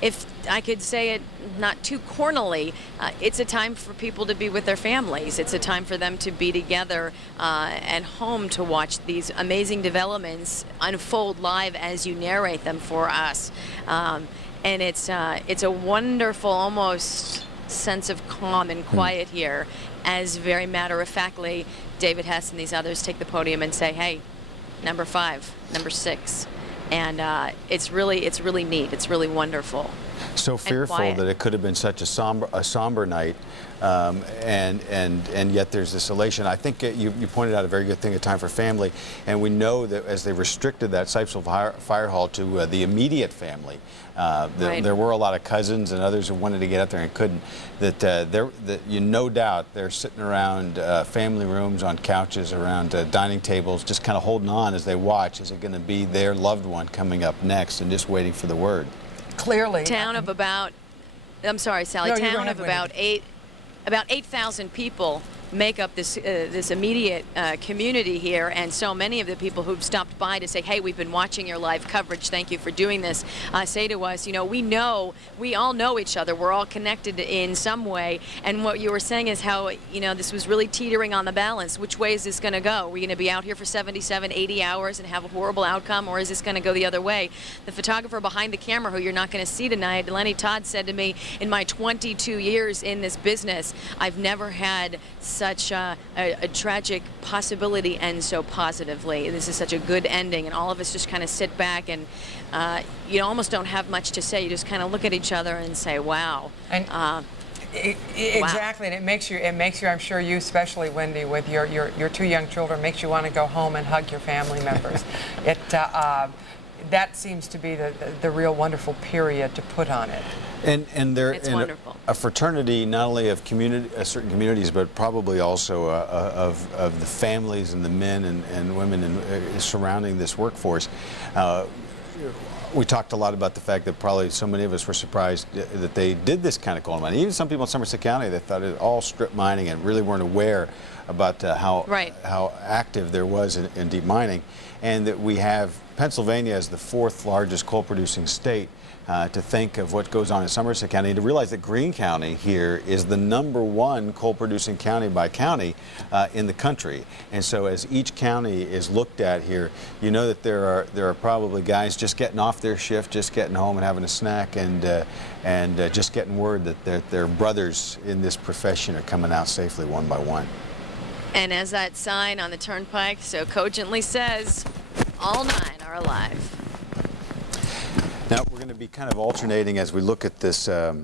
if I could say it not too cornily, it's a time for people to be with their families. It's a time for them to be together at home to watch these amazing developments unfold live as you narrate them for us. And it's a wonderful, almost sense of calm and quiet here, as very matter-of-factly David Hess and these others take the podium and say, hey, number 5, number 6. And it's really neat. It's really wonderful. So fearful that it could have been such a somber night, and yet there's this elation. I think you pointed out a very good thing, a time for family, and we know that as they restricted that Sipesville Fire Hall to the immediate family, there were a lot of cousins and others who wanted to get out there and couldn't. That you no doubt they're sitting around family rooms, on couches, around dining tables, just kind of holding on as they watch. Is it going to be their loved one coming up next, and just waiting for the word? Clearly. Town of about, I'm sorry, Sally, town of about 8,000 people make up this this immediate community here, and so many of the people who've stopped by to say, hey, we've been watching your live coverage, thank you for doing this, say to us, you know, we all know each other, we're all connected in some way, and what you were saying is how, you know, this was really teetering on the balance. Which way is this going to go? Are we going to be out here for 77, 80 hours and have a horrible outcome, or is this going to go the other way? The photographer behind the camera, who you're not going to see tonight, Lenny Todd, said to me, in my 22 years in this business, I've never had such a tragic possibility end so positively. This is such a good ending, and all of us just kind of sit back and you almost don't have much to say. You just kind of look at each other and say, wow. And exactly, and it makes you, I'm sure you especially, Wendy, with your 2 young children, makes you want to go home and hug your family members. That seems to be the real wonderful period to put on it. And they're it's in wonderful. A fraternity not only of certain communities, but probably also of the families and the men and women surrounding this workforce. We talked a lot about the fact that probably so many of us were surprised that they did this kind of coal mining. Even some people in Somerset County, they thought it all strip mining and really weren't aware about how active there was in deep mining. And that we have Pennsylvania as the 4th largest coal producing state. To think of what goes on in Somerset County, and to realize that Greene County here is the #1 coal-producing county by county in the country. And so as each county is looked at here, you know that there are probably guys just getting off their shift, just getting home and having a snack, and just getting word that their brothers in this profession are coming out safely one by one. And as that sign on the turnpike so cogently says, all 9 are alive. Now we're going to be kind of alternating as we look at this, the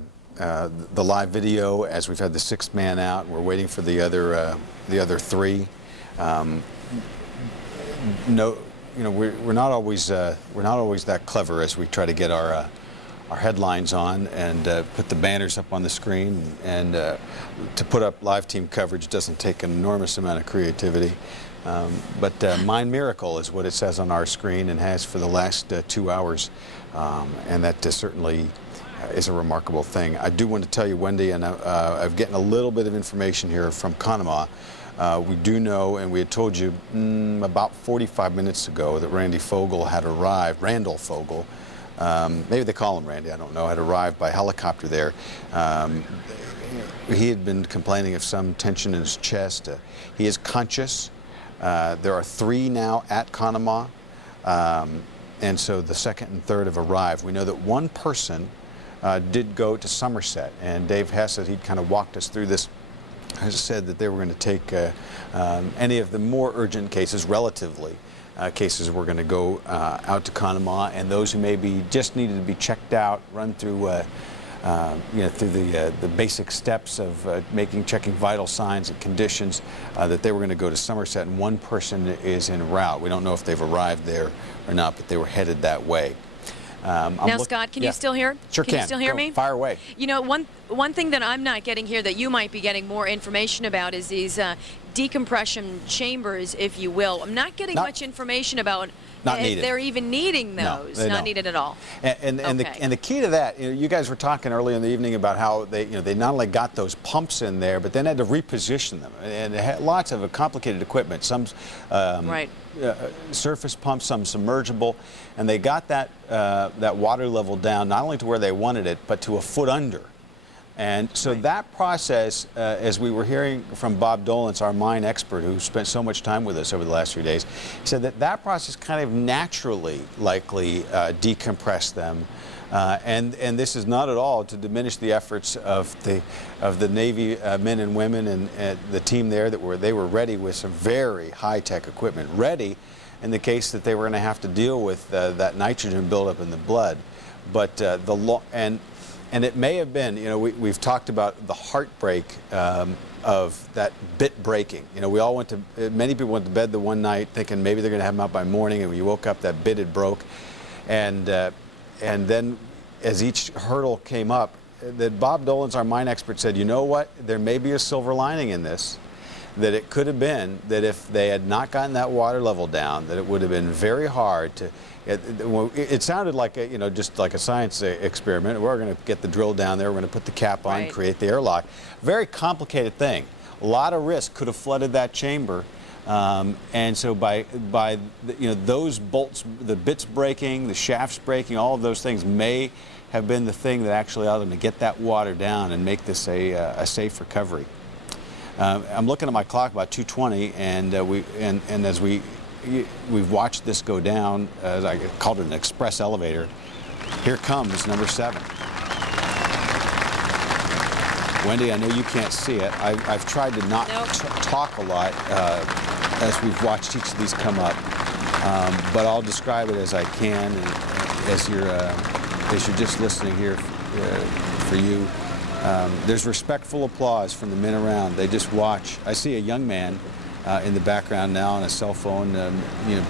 live video, as we've had the 6th man out. We're waiting for the other 3. No, you know, we're not always that clever as we try to get our headlines on and put the banners up on the screen. And to put up live team coverage doesn't take an enormous amount of creativity. But Mine Miracle is what it says on our screen and has for the last 2 hours. And that certainly is a remarkable thing. I do want to tell you, Wendy, and I'm getting a little bit of information here from Conemaugh. We do know, and we had told you about 45 minutes ago, that Randall Fogel had arrived maybe they call him Randy, I don't know, had arrived by helicopter there. He had been complaining of some tension in his chest. He is conscious. There are 3 now at Conemaugh, and so the second and third have arrived. We know that one person did go to Somerset, and Dave Hess, he'd kind of walked us through this, has said that they were going to take any of the more urgent cases, relatively, cases were going to go out to Conemaugh, and those who maybe just needed to be checked out, run through through the basic steps of checking vital signs and conditions, that they were going to go to Somerset, and one person is en route. We don't know if they've arrived there or not, but they were headed that way. Now, Scott, can you still hear? Sure can. You still hear me? Fire away. You know, one thing that I'm not getting here that you might be getting more information about is these decompression chambers, if you will. I'm not getting much information about if they're even needing those. No, not needed at all. And the key to that, you guys were talking earlier in the evening about how they not only got those pumps in there, but then had to reposition them, and they had lots of complicated equipment. Some surface pumps, some submergible, and they got that water level down not only to where they wanted it, but to a foot under. And so that process, as we were hearing from Bob Dolence, our mine expert who spent so much time with us over the last few days, said that process kind of naturally likely decompressed them. And this is not at all to diminish the efforts of the Navy men and women and the team there they were ready with some very high-tech equipment, ready in the case that they were going to have to deal with that nitrogen buildup in the blood. But and it may have been, we've talked about the heartbreak of that bit breaking. We all many people went to bed the one night thinking maybe they're going to have them out by morning, and when you woke up, that bit had broke. And then as each hurdle came up, that Bob Dolence, our mine expert, said, you know what, there may be a silver lining in this, that it could have been that if they had not gotten that water level down, that it would have been very hard to. It sounded like just like a science experiment. We're going to get the drill down there. We're going to put the cap on, create the airlock. Very complicated thing. A lot of risk could have flooded that chamber, and so by those bolts, the bits breaking, the shafts breaking, all of those things may have been the thing that actually allowed them to get that water down and make this a safe recovery. I'm looking at my clock, about 2:20, and as we've watched this go down, as I called it an express elevator. Here comes number 7. Wendy, I know you can't see it. I've tried to not talk a lot as we've watched each of these come up, but I'll describe it as I can, and as you're just listening here for you. There's respectful applause from the men around. They just watch. I see a young man in the background now on a cell phone,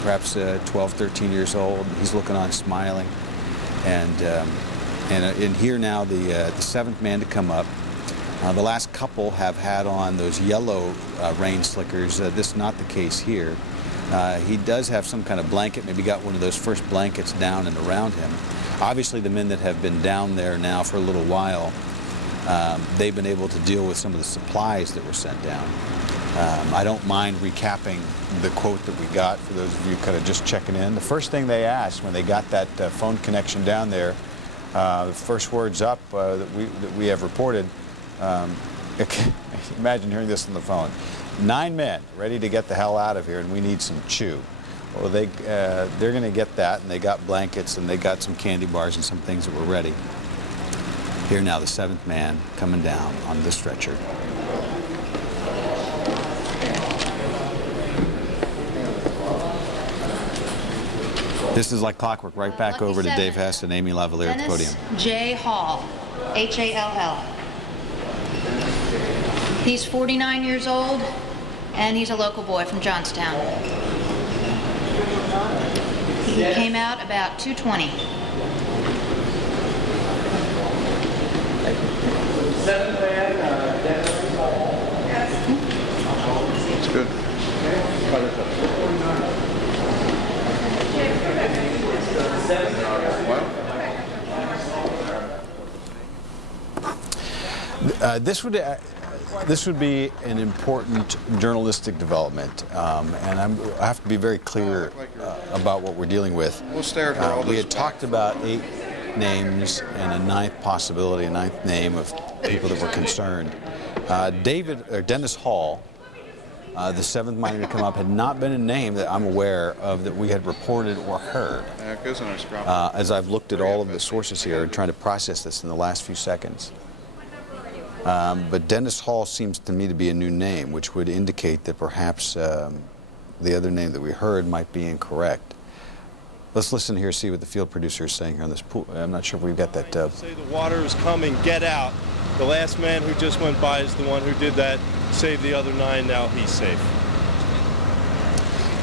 perhaps 12, 13 years old. He's looking on, smiling. And here now, the 7th man to come up. The last couple have had on those yellow rain slickers. This is not the case here. He does have some kind of blanket, maybe got one of those first blankets down and around him. Obviously, the men that have been down there now for a little while, they've been able to deal with some of the supplies that were sent down. I don't mind recapping the quote that we got for those of you kind of just checking in. The first thing they asked when they got that phone connection down there, the first words up that we have reported, imagine hearing this on the phone, 9 men ready to get the hell out of here, and we need some chew. Well, they're going to get that, and they got blankets, and they got some candy bars and some things that were ready. Here now, the 7th man coming down on this stretcher. This is like clockwork, right back over to Dave Hess and Amy Lavalier at the podium. J. Hall, Hall. He's 49 years old, and he's a local boy from Johnstown. He came out about 2:20. It's good. This would be an important journalistic development, and I have to be very clear about what we're dealing with. We'll stare at her all We this had talked about 8 names and a 9th possibility, a 9th name of people that were concerned. Dennis Hall, the 7th miner to come up, had not been a name that I'm aware of that we had reported or heard. As I've looked at all of the sources here and trying to process this in the last few seconds. But Dennis Hall seems to me to be a new name, which would indicate that perhaps the other name that we heard might be incorrect. Let's listen here, see what the field producer is saying here on this pool. I'm not sure if we've got that. Say the water is coming, get out. The last man who just went by is the one who did that, saved the other 9, now he's safe.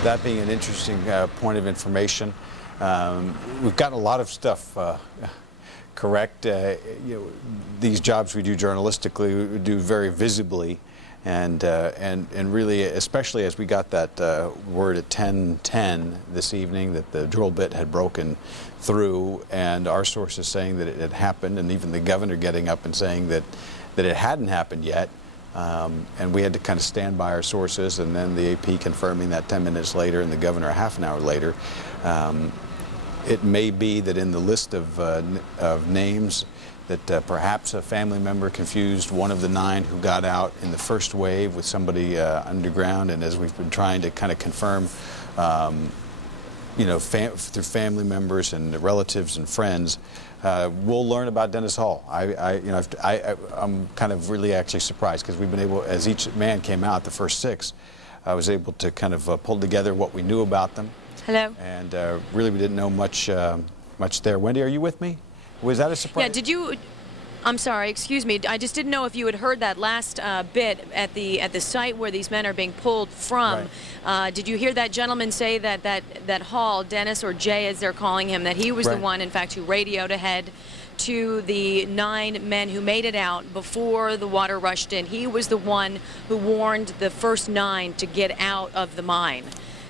That being an interesting point of information. We've gotten a lot of stuff correct. These jobs we do journalistically, we do very visibly, and really, especially as we got that word at 10:10 this evening that the drill bit had broken through, and our sources saying that it had happened, and even the governor getting up and saying that it hadn't happened yet. And we had to kind of stand by our sources, and then the AP confirming that 10 minutes later, and the governor a half an hour later. It may be that in the list of names that perhaps a family member confused one of the 9 who got out in the first wave with somebody underground, and as we've been trying to kind of confirm, through family members and relatives and friends, we'll learn about Dennis Hall. I'm kind of really actually surprised because we've been able, as each man came out, the first 6, I was able to kind of pull together what we knew about them. Hello. And really, we didn't know much there. Wendy, are you with me? Was that a surprise? Yeah. Did you? I'm sorry. Excuse me. I just didn't know if you had heard that last bit at the site where these men are being pulled from. Right. Did you hear that gentleman say that Hall, Dennis or Jay as they're calling him, that he was the one, in fact, who radioed ahead to the 9 men who made it out before the water rushed in? He was the one who warned the first 9 to get out of the mine.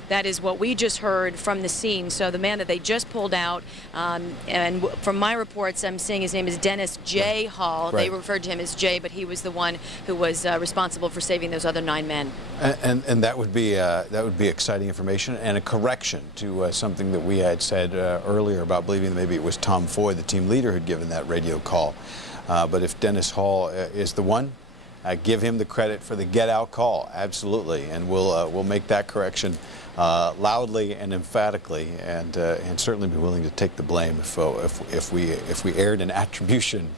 That is what we just heard from the scene. So the man that they just pulled out, and from my reports, I'm saying his name is Dennis J. Hall. Right. They referred to him as Jay, but he was the one who was responsible for saving those other 9 men. And that would be exciting information and a correction to something that we had said earlier about believing that maybe it was Tom Foy, the team leader, who'd given that radio call. But if Dennis Hall is the one, give him the credit for the get-out call, absolutely, and we'll make that correction loudly and emphatically, and certainly be willing to take the blame if we aired an attribution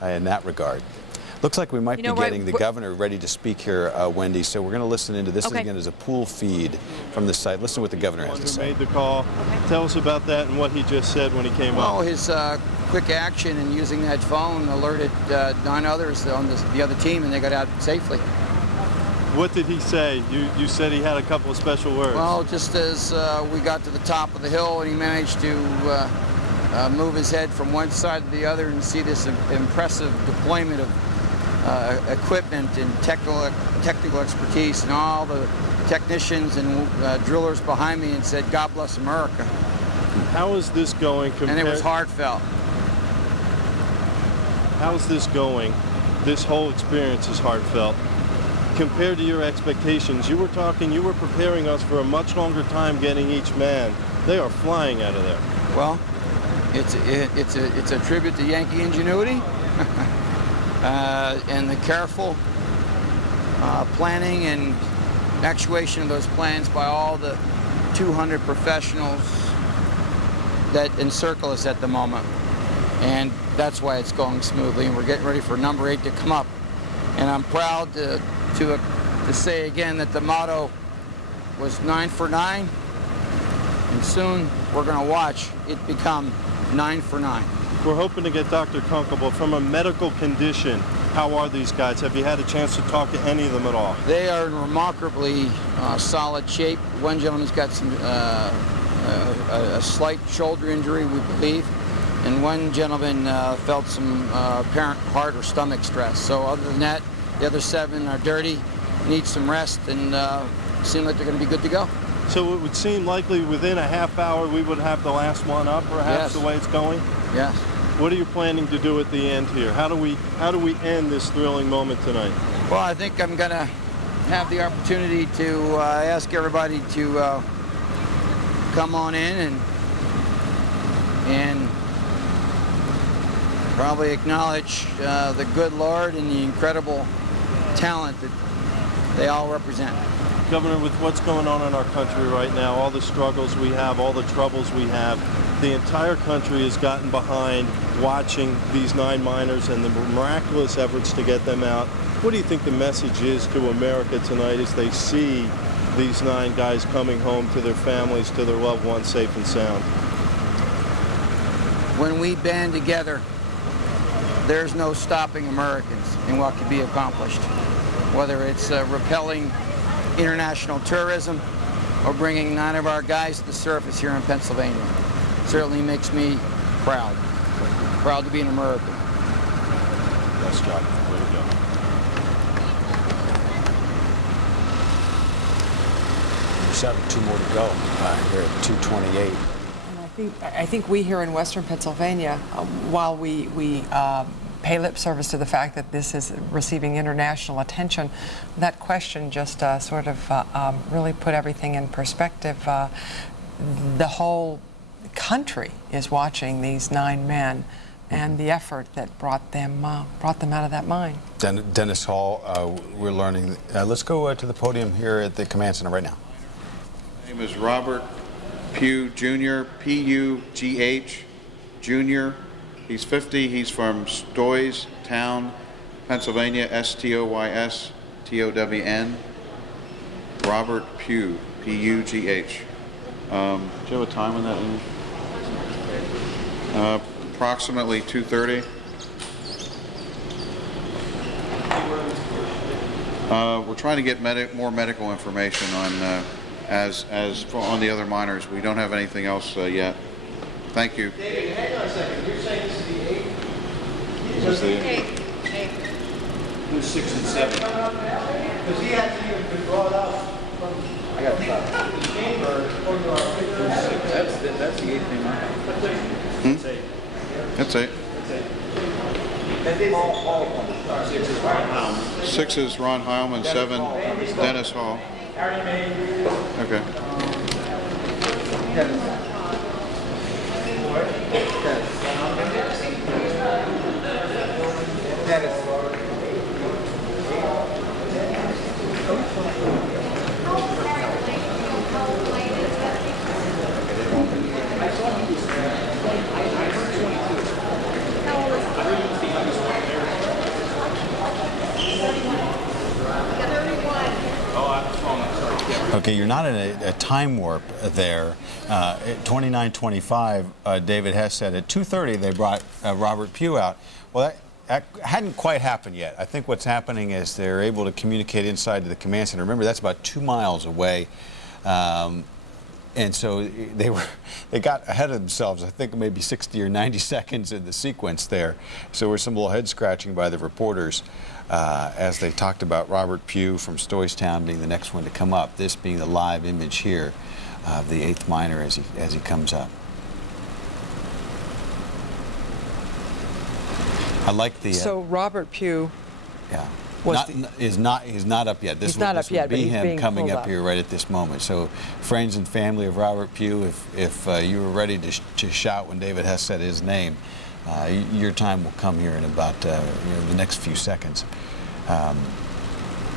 in that regard. Looks like we might be getting the governor ready to speak here, Wendy. So we're going to listen into this. Again, as a pool feed from the site. Listen to what the governor has to say. Made the call. Tell us about that and what he just said when he came up. Well, his quick action and using that phone alerted 9 others on the other team, and they got out safely. What did he say? You said he had a couple of special words. Well, just as we got to the top of the hill, and he managed to move his head from one side to the other and see this impressive deployment of equipment and technical expertise, and all the technicians and drillers behind me, and said, "God bless America." How is this going? And it was heartfelt. How's this going? This whole experience is heartfelt. Compared to your expectations, you were preparing us for a much longer time getting each man. They are flying out of there. Well, it's a tribute to Yankee ingenuity and the careful planning and actuation of those plans by all the 200 professionals that encircle us at the moment. And that's why it's going smoothly, and we're getting ready for number 8 to come up. And I'm proud to say again that the motto was 9 for 9, and soon we're going to watch it become 9 for 9. We're hoping to get Dr. Conklin from a medical condition. How are these guys? Have you had a chance to talk to any of them at all? They are in remarkably solid shape. One gentleman's got some a slight shoulder injury, we believe, and one gentleman felt some apparent heart or stomach stress. So other than that, the other 7 are dirty, need some rest, and seem like they're going to be good to go. So it would seem likely within a half hour we would have the last one up, perhaps, the way it's going? Yes. What are you planning to do at the end here? How do we end this thrilling moment tonight? Well, I think I'm going to have the opportunity to ask everybody to come on in and probably acknowledge the good Lord and the incredible talent that they all represent. Governor, with what's going on in our country right now, all the struggles we have, all the troubles we have, the entire country has gotten behind watching these 9 miners and the miraculous efforts to get them out. What do you think the message is to America tonight as they see these 9 guys coming home to their families, to their loved ones, safe and sound? When we band together, there's no stopping Americans in what can be accomplished, whether it's repelling international tourism or bringing 9 of our guys to the surface here in Pennsylvania. It certainly makes me proud to be an American. Nice job. Way to go. There's 2 more to go here at 2:28. I think we here in Western Pennsylvania, while we pay lip service to the fact that this is receiving international attention, that question just sort of really put everything in perspective. The whole country is watching these 9 men and the effort that brought them out of that mine. Dennis Hall, we're learning. Let's go to the podium here at the Command Center right now. His name is Robert Pugh Jr., P-U-G-H, Jr. He's 50. He's from Stoys Town, Pennsylvania, S-T-O-Y-S-T-O-W-N. Robert Pugh, P-U-G-H. Do you have a time on that? Approximately 2:30. We're trying to get more medical information on on the other miners. We don't have anything else yet. Thank you. David, hang on a second. You're saying this is the 8th? This is the 8th. Who's 6 and 7? Because he hasn't even been brought up from the chamber according to our figure. That's the 8th name I have. That's 8. And they all 6 is Ron Heilman, 7 Dennis Hall. Harry May. Okay. Okay, you're not in a time warp there. At 29:25, David Hess said at 2:30 they brought Robert Pugh out. Well, that hadn't quite happened yet. I think what's happening is they're able to communicate inside to the command center. Remember, that's about 2 miles away. And so they got ahead of themselves, I think maybe 60 or 90 seconds in the sequence there. So there was some little head scratching by the reporters as they talked about Robert Pugh from Stoystown being the next one to come up, this being the live image here of the 8th miner as he comes up. I like the... So Robert Pugh... Yeah. He's not up yet. This would be him coming up here right at this moment. So, friends and family of Robert Pugh, if you were ready to shout when David Hess said his name, your time will come here in about the next few seconds.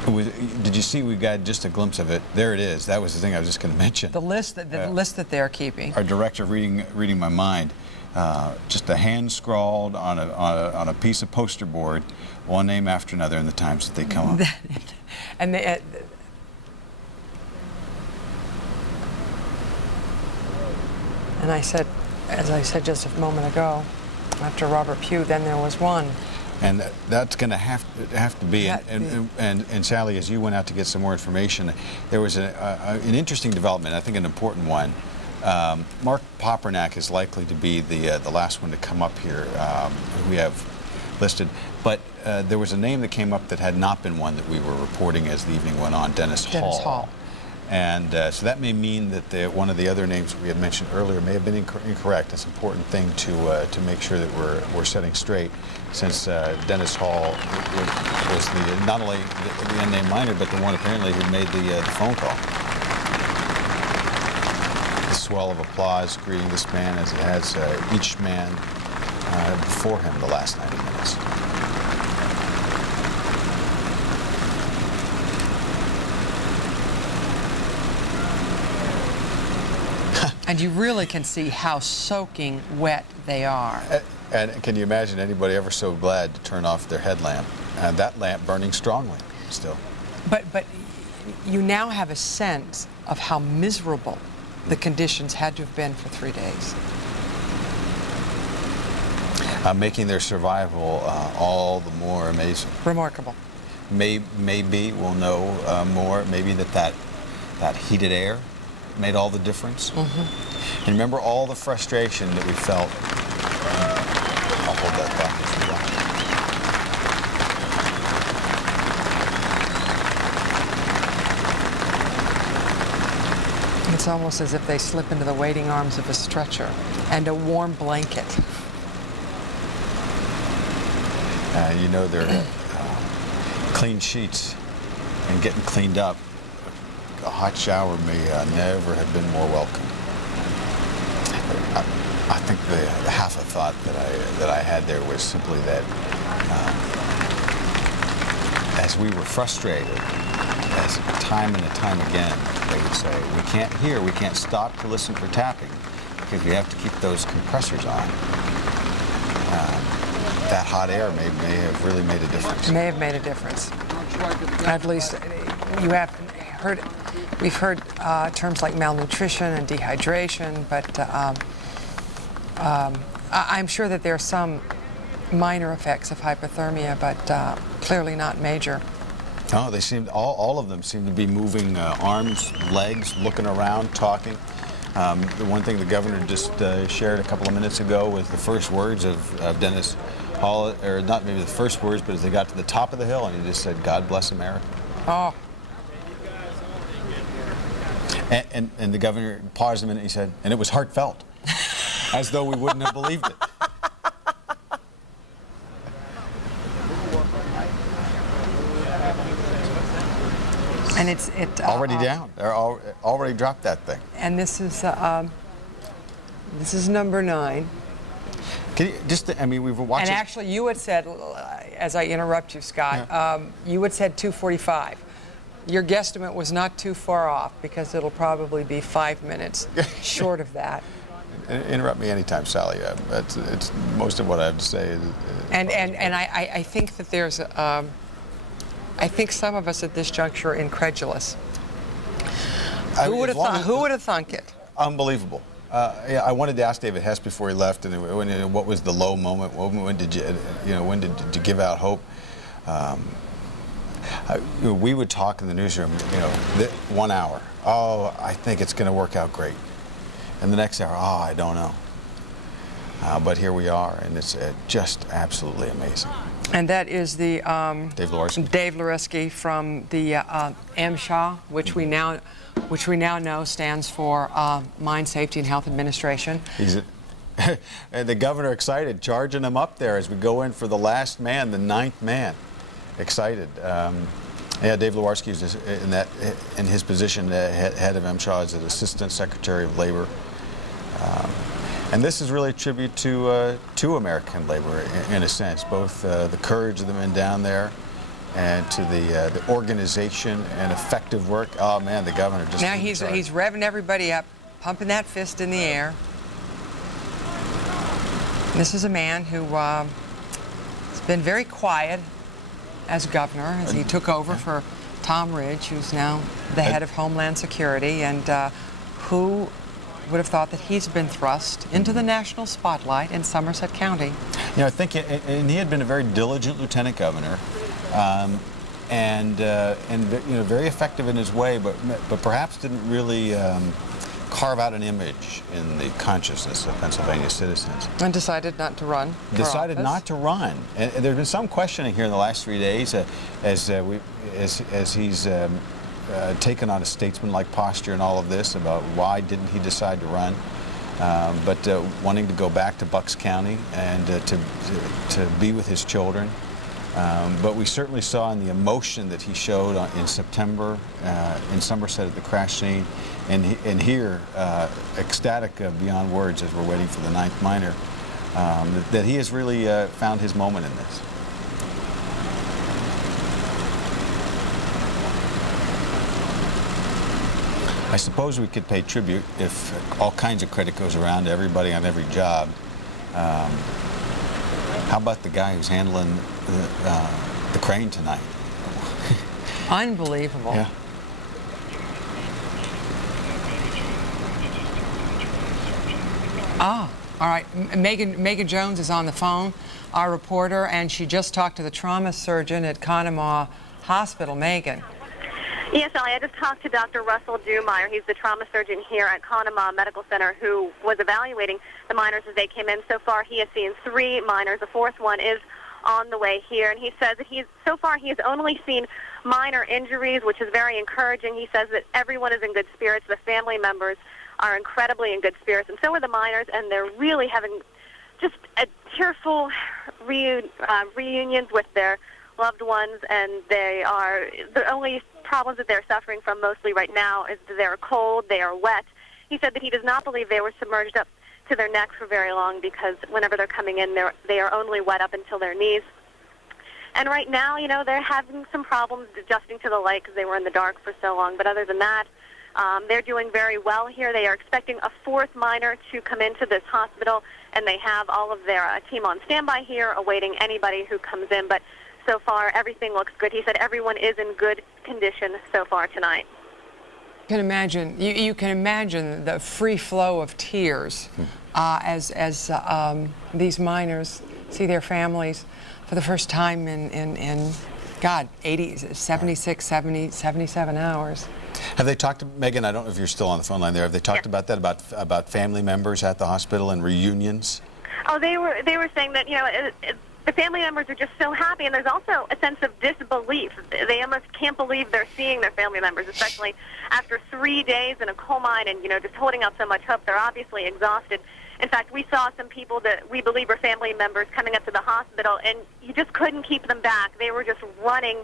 Did you see we got just a glimpse of it? There it is. That was the thing I was just going to mention. The list that they're keeping. Our director reading my mind. Just a hand scrawled on a piece of poster board, one name after another, in the times that they come up. And I said, as I said just a moment ago, after Robert Pugh, then there was one. And that's going to have to be. And Sally, as you went out to get some more information, there was an interesting development. I think an important one. Mark Papernak is likely to be the last one to come up here, who we have listed. But there was a name that came up that had not been one that we were reporting as the evening went on, Dennis Hall. And so that may mean that one of the other names we had mentioned earlier may have been incorrect. It's an important thing to make sure that we're setting straight, since Dennis Hall was not only the unnamed miner, but the one apparently who made the phone call. The swell of applause greeting this man as it has each man before him the last 90 minutes. And you really can see how soaking wet they are. And can you imagine anybody ever so glad to turn off their headlamp, and that lamp burning strongly still? But you now have a sense of how miserable the conditions had to have been for 3 days. Making their survival all the more amazing. Remarkable. Maybe we'll know more. Maybe that heated air made all the difference. Mm-hmm. And remember all the frustration that we felt. I'll hold that thought as we watch. It's almost as if they slip into the waiting arms of a stretcher and a warm blanket. You know, they're clean sheets and getting cleaned up. A hot shower may never have been more welcome. I think the half a thought that I had there was simply that as we were frustrated, as time and time again, they would say, we can't stop to listen for tapping because we have to keep those compressors on. That hot air may have really made a difference. May have made a difference. At least you have heard. We've heard terms like malnutrition and dehydration, but I'm sure that there are some minor effects of hypothermia, but clearly not major. No, they seemed all of them seem to be moving arms, legs, looking around, talking. The one thing the governor just shared a couple of minutes ago was the first words of Dennis Hall, or not maybe the first words, but as they got to the top of the hill, and he just said, "God bless America." Oh. And the governor paused a minute and he said, and it was heartfelt, as though we wouldn't have believed it. And it's already down. They're already dropped that thing. And this is number 9. Can you just? I mean, we were watching. And actually, you had said, as I interrupt you, Scott, you had said 2:45. Your guesstimate was not too far off because it'll probably be 5 minutes short of that. Interrupt me anytime, Sally. It's most of what I have to say. And I think that there's, I think some of us at this juncture are incredulous. Who would have thunk it? Unbelievable. Yeah, I wanted to ask David Hess before he left, and what was the low moment? When did when did you give out hope? We would talk in the newsroom, 1 hour. Oh, I think it's going to work out great. And the next hour, oh, I don't know. But here we are, and it's just absolutely amazing. And that is the Dave Loreski. Dave Loreski from the MSHA, which we now know stands for Mine Safety and Health Administration. And the governor excited, charging him up there as we go in for the last man, the 9th man. Excited. Yeah, Dave Loreski is in his position, head of MSHA as an Assistant Secretary of Labor. And this is really a tribute to American labor in a sense, both the courage of the men down there and to the organization and effective work. Oh man, the governor just now he's revving everybody up, pumping that fist in the air. This is a man who has been very quiet as governor as he took over for Tom Ridge, who's now the head of Homeland Security, and who would have thought that he's been thrust into the national spotlight in Somerset County. I think, and he had been a very diligent lieutenant governor, and very effective in his way, but perhaps didn't really carve out an image in the consciousn's of Pennsylvania citizens. And decided not to run. Decided not to run. And there's been some questioning here in the last 3 days as he's taken on a statesman-like posture in all of this about why didn't he decide to run, but wanting to go back to Bucks County and to be with his children. But we certainly saw in the emotion that he showed in September in Somerset at the crash scene, and here, ecstatic beyond words as we're waiting for the 9th miner, that he has really found his moment in this. I suppose we could pay tribute if all kinds of credit goes around to everybody on every job. How about the guy who's handling the crane tonight? Unbelievable. Yeah. Ah, all right. Megan Jones is on the phone, our reporter, and she just talked to the trauma surgeon at Conemaugh Hospital. Megan. Yes, Ellie, I just talked to Dr. Russell Dumeier. He's the trauma surgeon here at Conemaugh Medical Center who was evaluating the miners as they came in. So far, he has seen 3 miners. The 4th one is on the way here, and he says that so far he has only seen minor injuries, which is very encouraging. He says that everyone is in good spirits. The family members are incredibly in good spirits, and so are the miners, and they're really having just a tearful reunions with their loved ones, and the only problems that they're suffering from mostly right now is that they're cold, they are wet. He said that he does not believe they were submerged up to their necks for very long, because whenever they're coming in, they are only wet up until their knees. And right now, you know, they're having some problems adjusting to the light because they were in the dark for so long. But other than that, they're doing very well here. They are expecting a 4th miner to come into this hospital, and they have all of their team on standby here awaiting anybody who comes in. But so far, everything looks good. He said everyone is in good condition so far tonight. You can imagine the free flow of tears as these miners see their families for the first time in God, 76, 70, 77 hours. Have they talked to Megan? I don't know if you're still on the phone line there. Have they talked about that, about family members at the hospital and reunions? Oh, they were saying that, you know, the family members are just so happy, and there's also a sense of disbelief. They almost can't believe they're seeing their family members, especially after 3 days in a coal mine and, you know, just holding out so much hope. They're obviously exhausted. In fact, we saw some people that we believe are family members coming up to the hospital, and you just couldn't keep them back. They were just running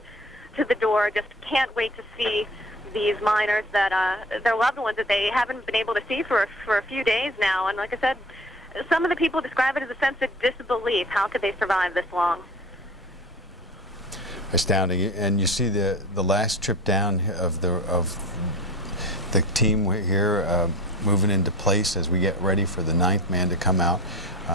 to the door, just can't wait to see these miners, that their loved ones that they haven't been able to see for a few days now. And like I said, some of the people describe it as a sense of disbelief. How could they survive this long? Astounding. And you see the last trip down of the team here moving into place as we get ready for the 9th man to come out.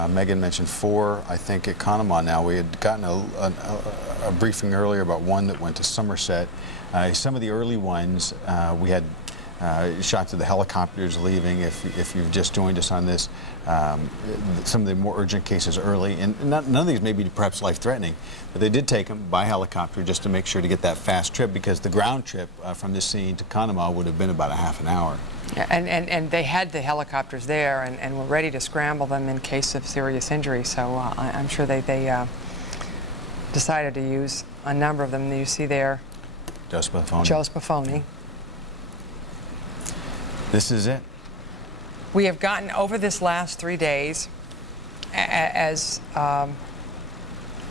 Megan mentioned 4, I think, at Conemaugh now. We had gotten a briefing earlier about one that went to Somerset. Some of the early ones, we had shots of the helicopters leaving. If you've just joined us on this, some of the more urgent cases early, and none of these may be perhaps life-threatening, but they did take them by helicopter just to make sure to get that fast trip, because the ground trip from this scene to Conemaugh would have been about a half an hour. And they had the helicopters there and were ready to scramble them in case of serious injury. So I'm sure they decided to use a number of them. You see there, Joe Spafoni. This is it. We have gotten over this last 3 days, as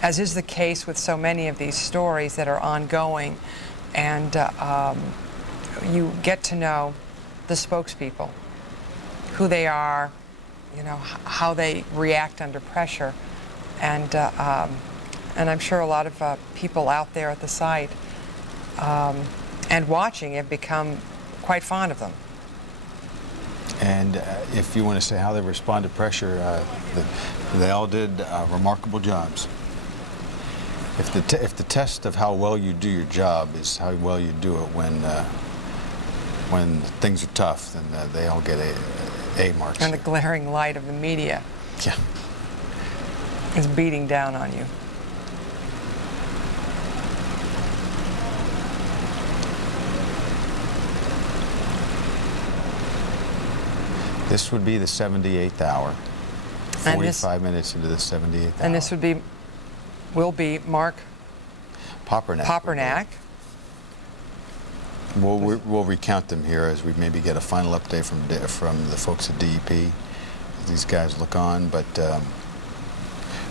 is the case with so many of these stories that are ongoing, and you get to know the spokespeople, who they are, you know, how they react under pressure, and I'm sure a lot of people out there at the site and watching have become quite fond of them. And if you want to say how they respond to pressure, they all did remarkable jobs. If the test of how well you do your job is how well you do it when things are tough, then they all get A marks. And the glaring light of the media is beating down on you. This would be the 78th hour, 45 minutes into the 78th hour. And this will be Mark Poppernack. We'll recount them here as we maybe get a final update from the folks at DEP. These guys look on, but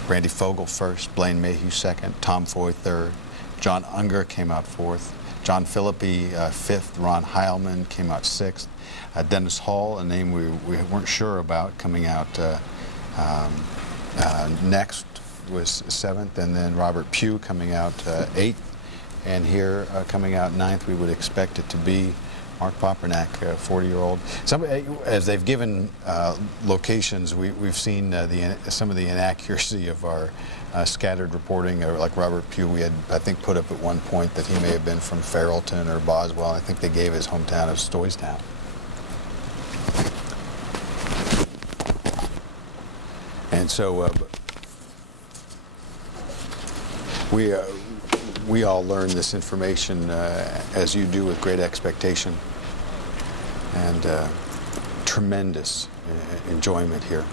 Randy Fogel first, Blaine Mayhew second, Tom Foy third, John Unger came out fourth, John Philippi fifth, Ron Heilman came out sixth, Dennis Hall, a name we weren't sure about, coming out next was seventh, and then Robert Pugh coming out eighth. And here, coming out ninth, we would expect it to be Mark Papernak, a 40-year-old. As they've given locations, we've seen some of the inaccuracy of our scattered reporting. Like Robert Pugh, we had, I think, put up at one point that he may have been from Farrellton or Boswell. I think they gave his hometown of Stoystown. And so we all learn this information, as you do, with great expectation and tremendous enjoyment here.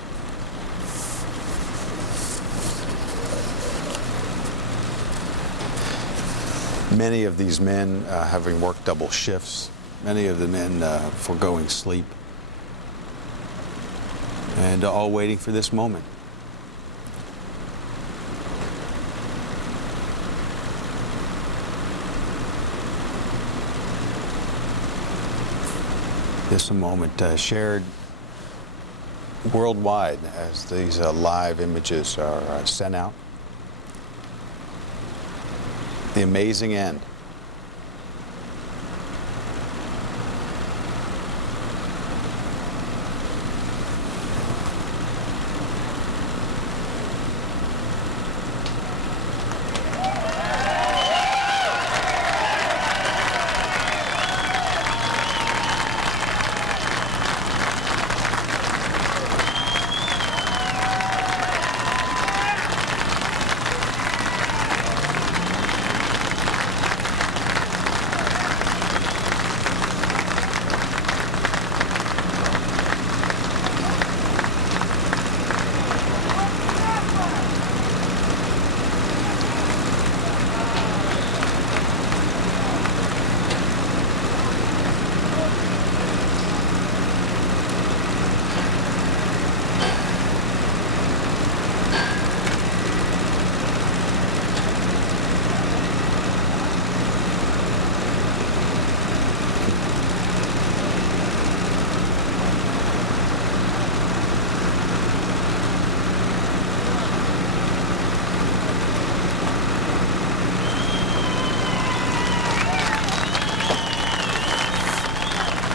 Many of these men having worked double shifts, many of the men foregoing sleep, and all waiting for this moment. This moment shared worldwide as these live images are sent out. The amazing end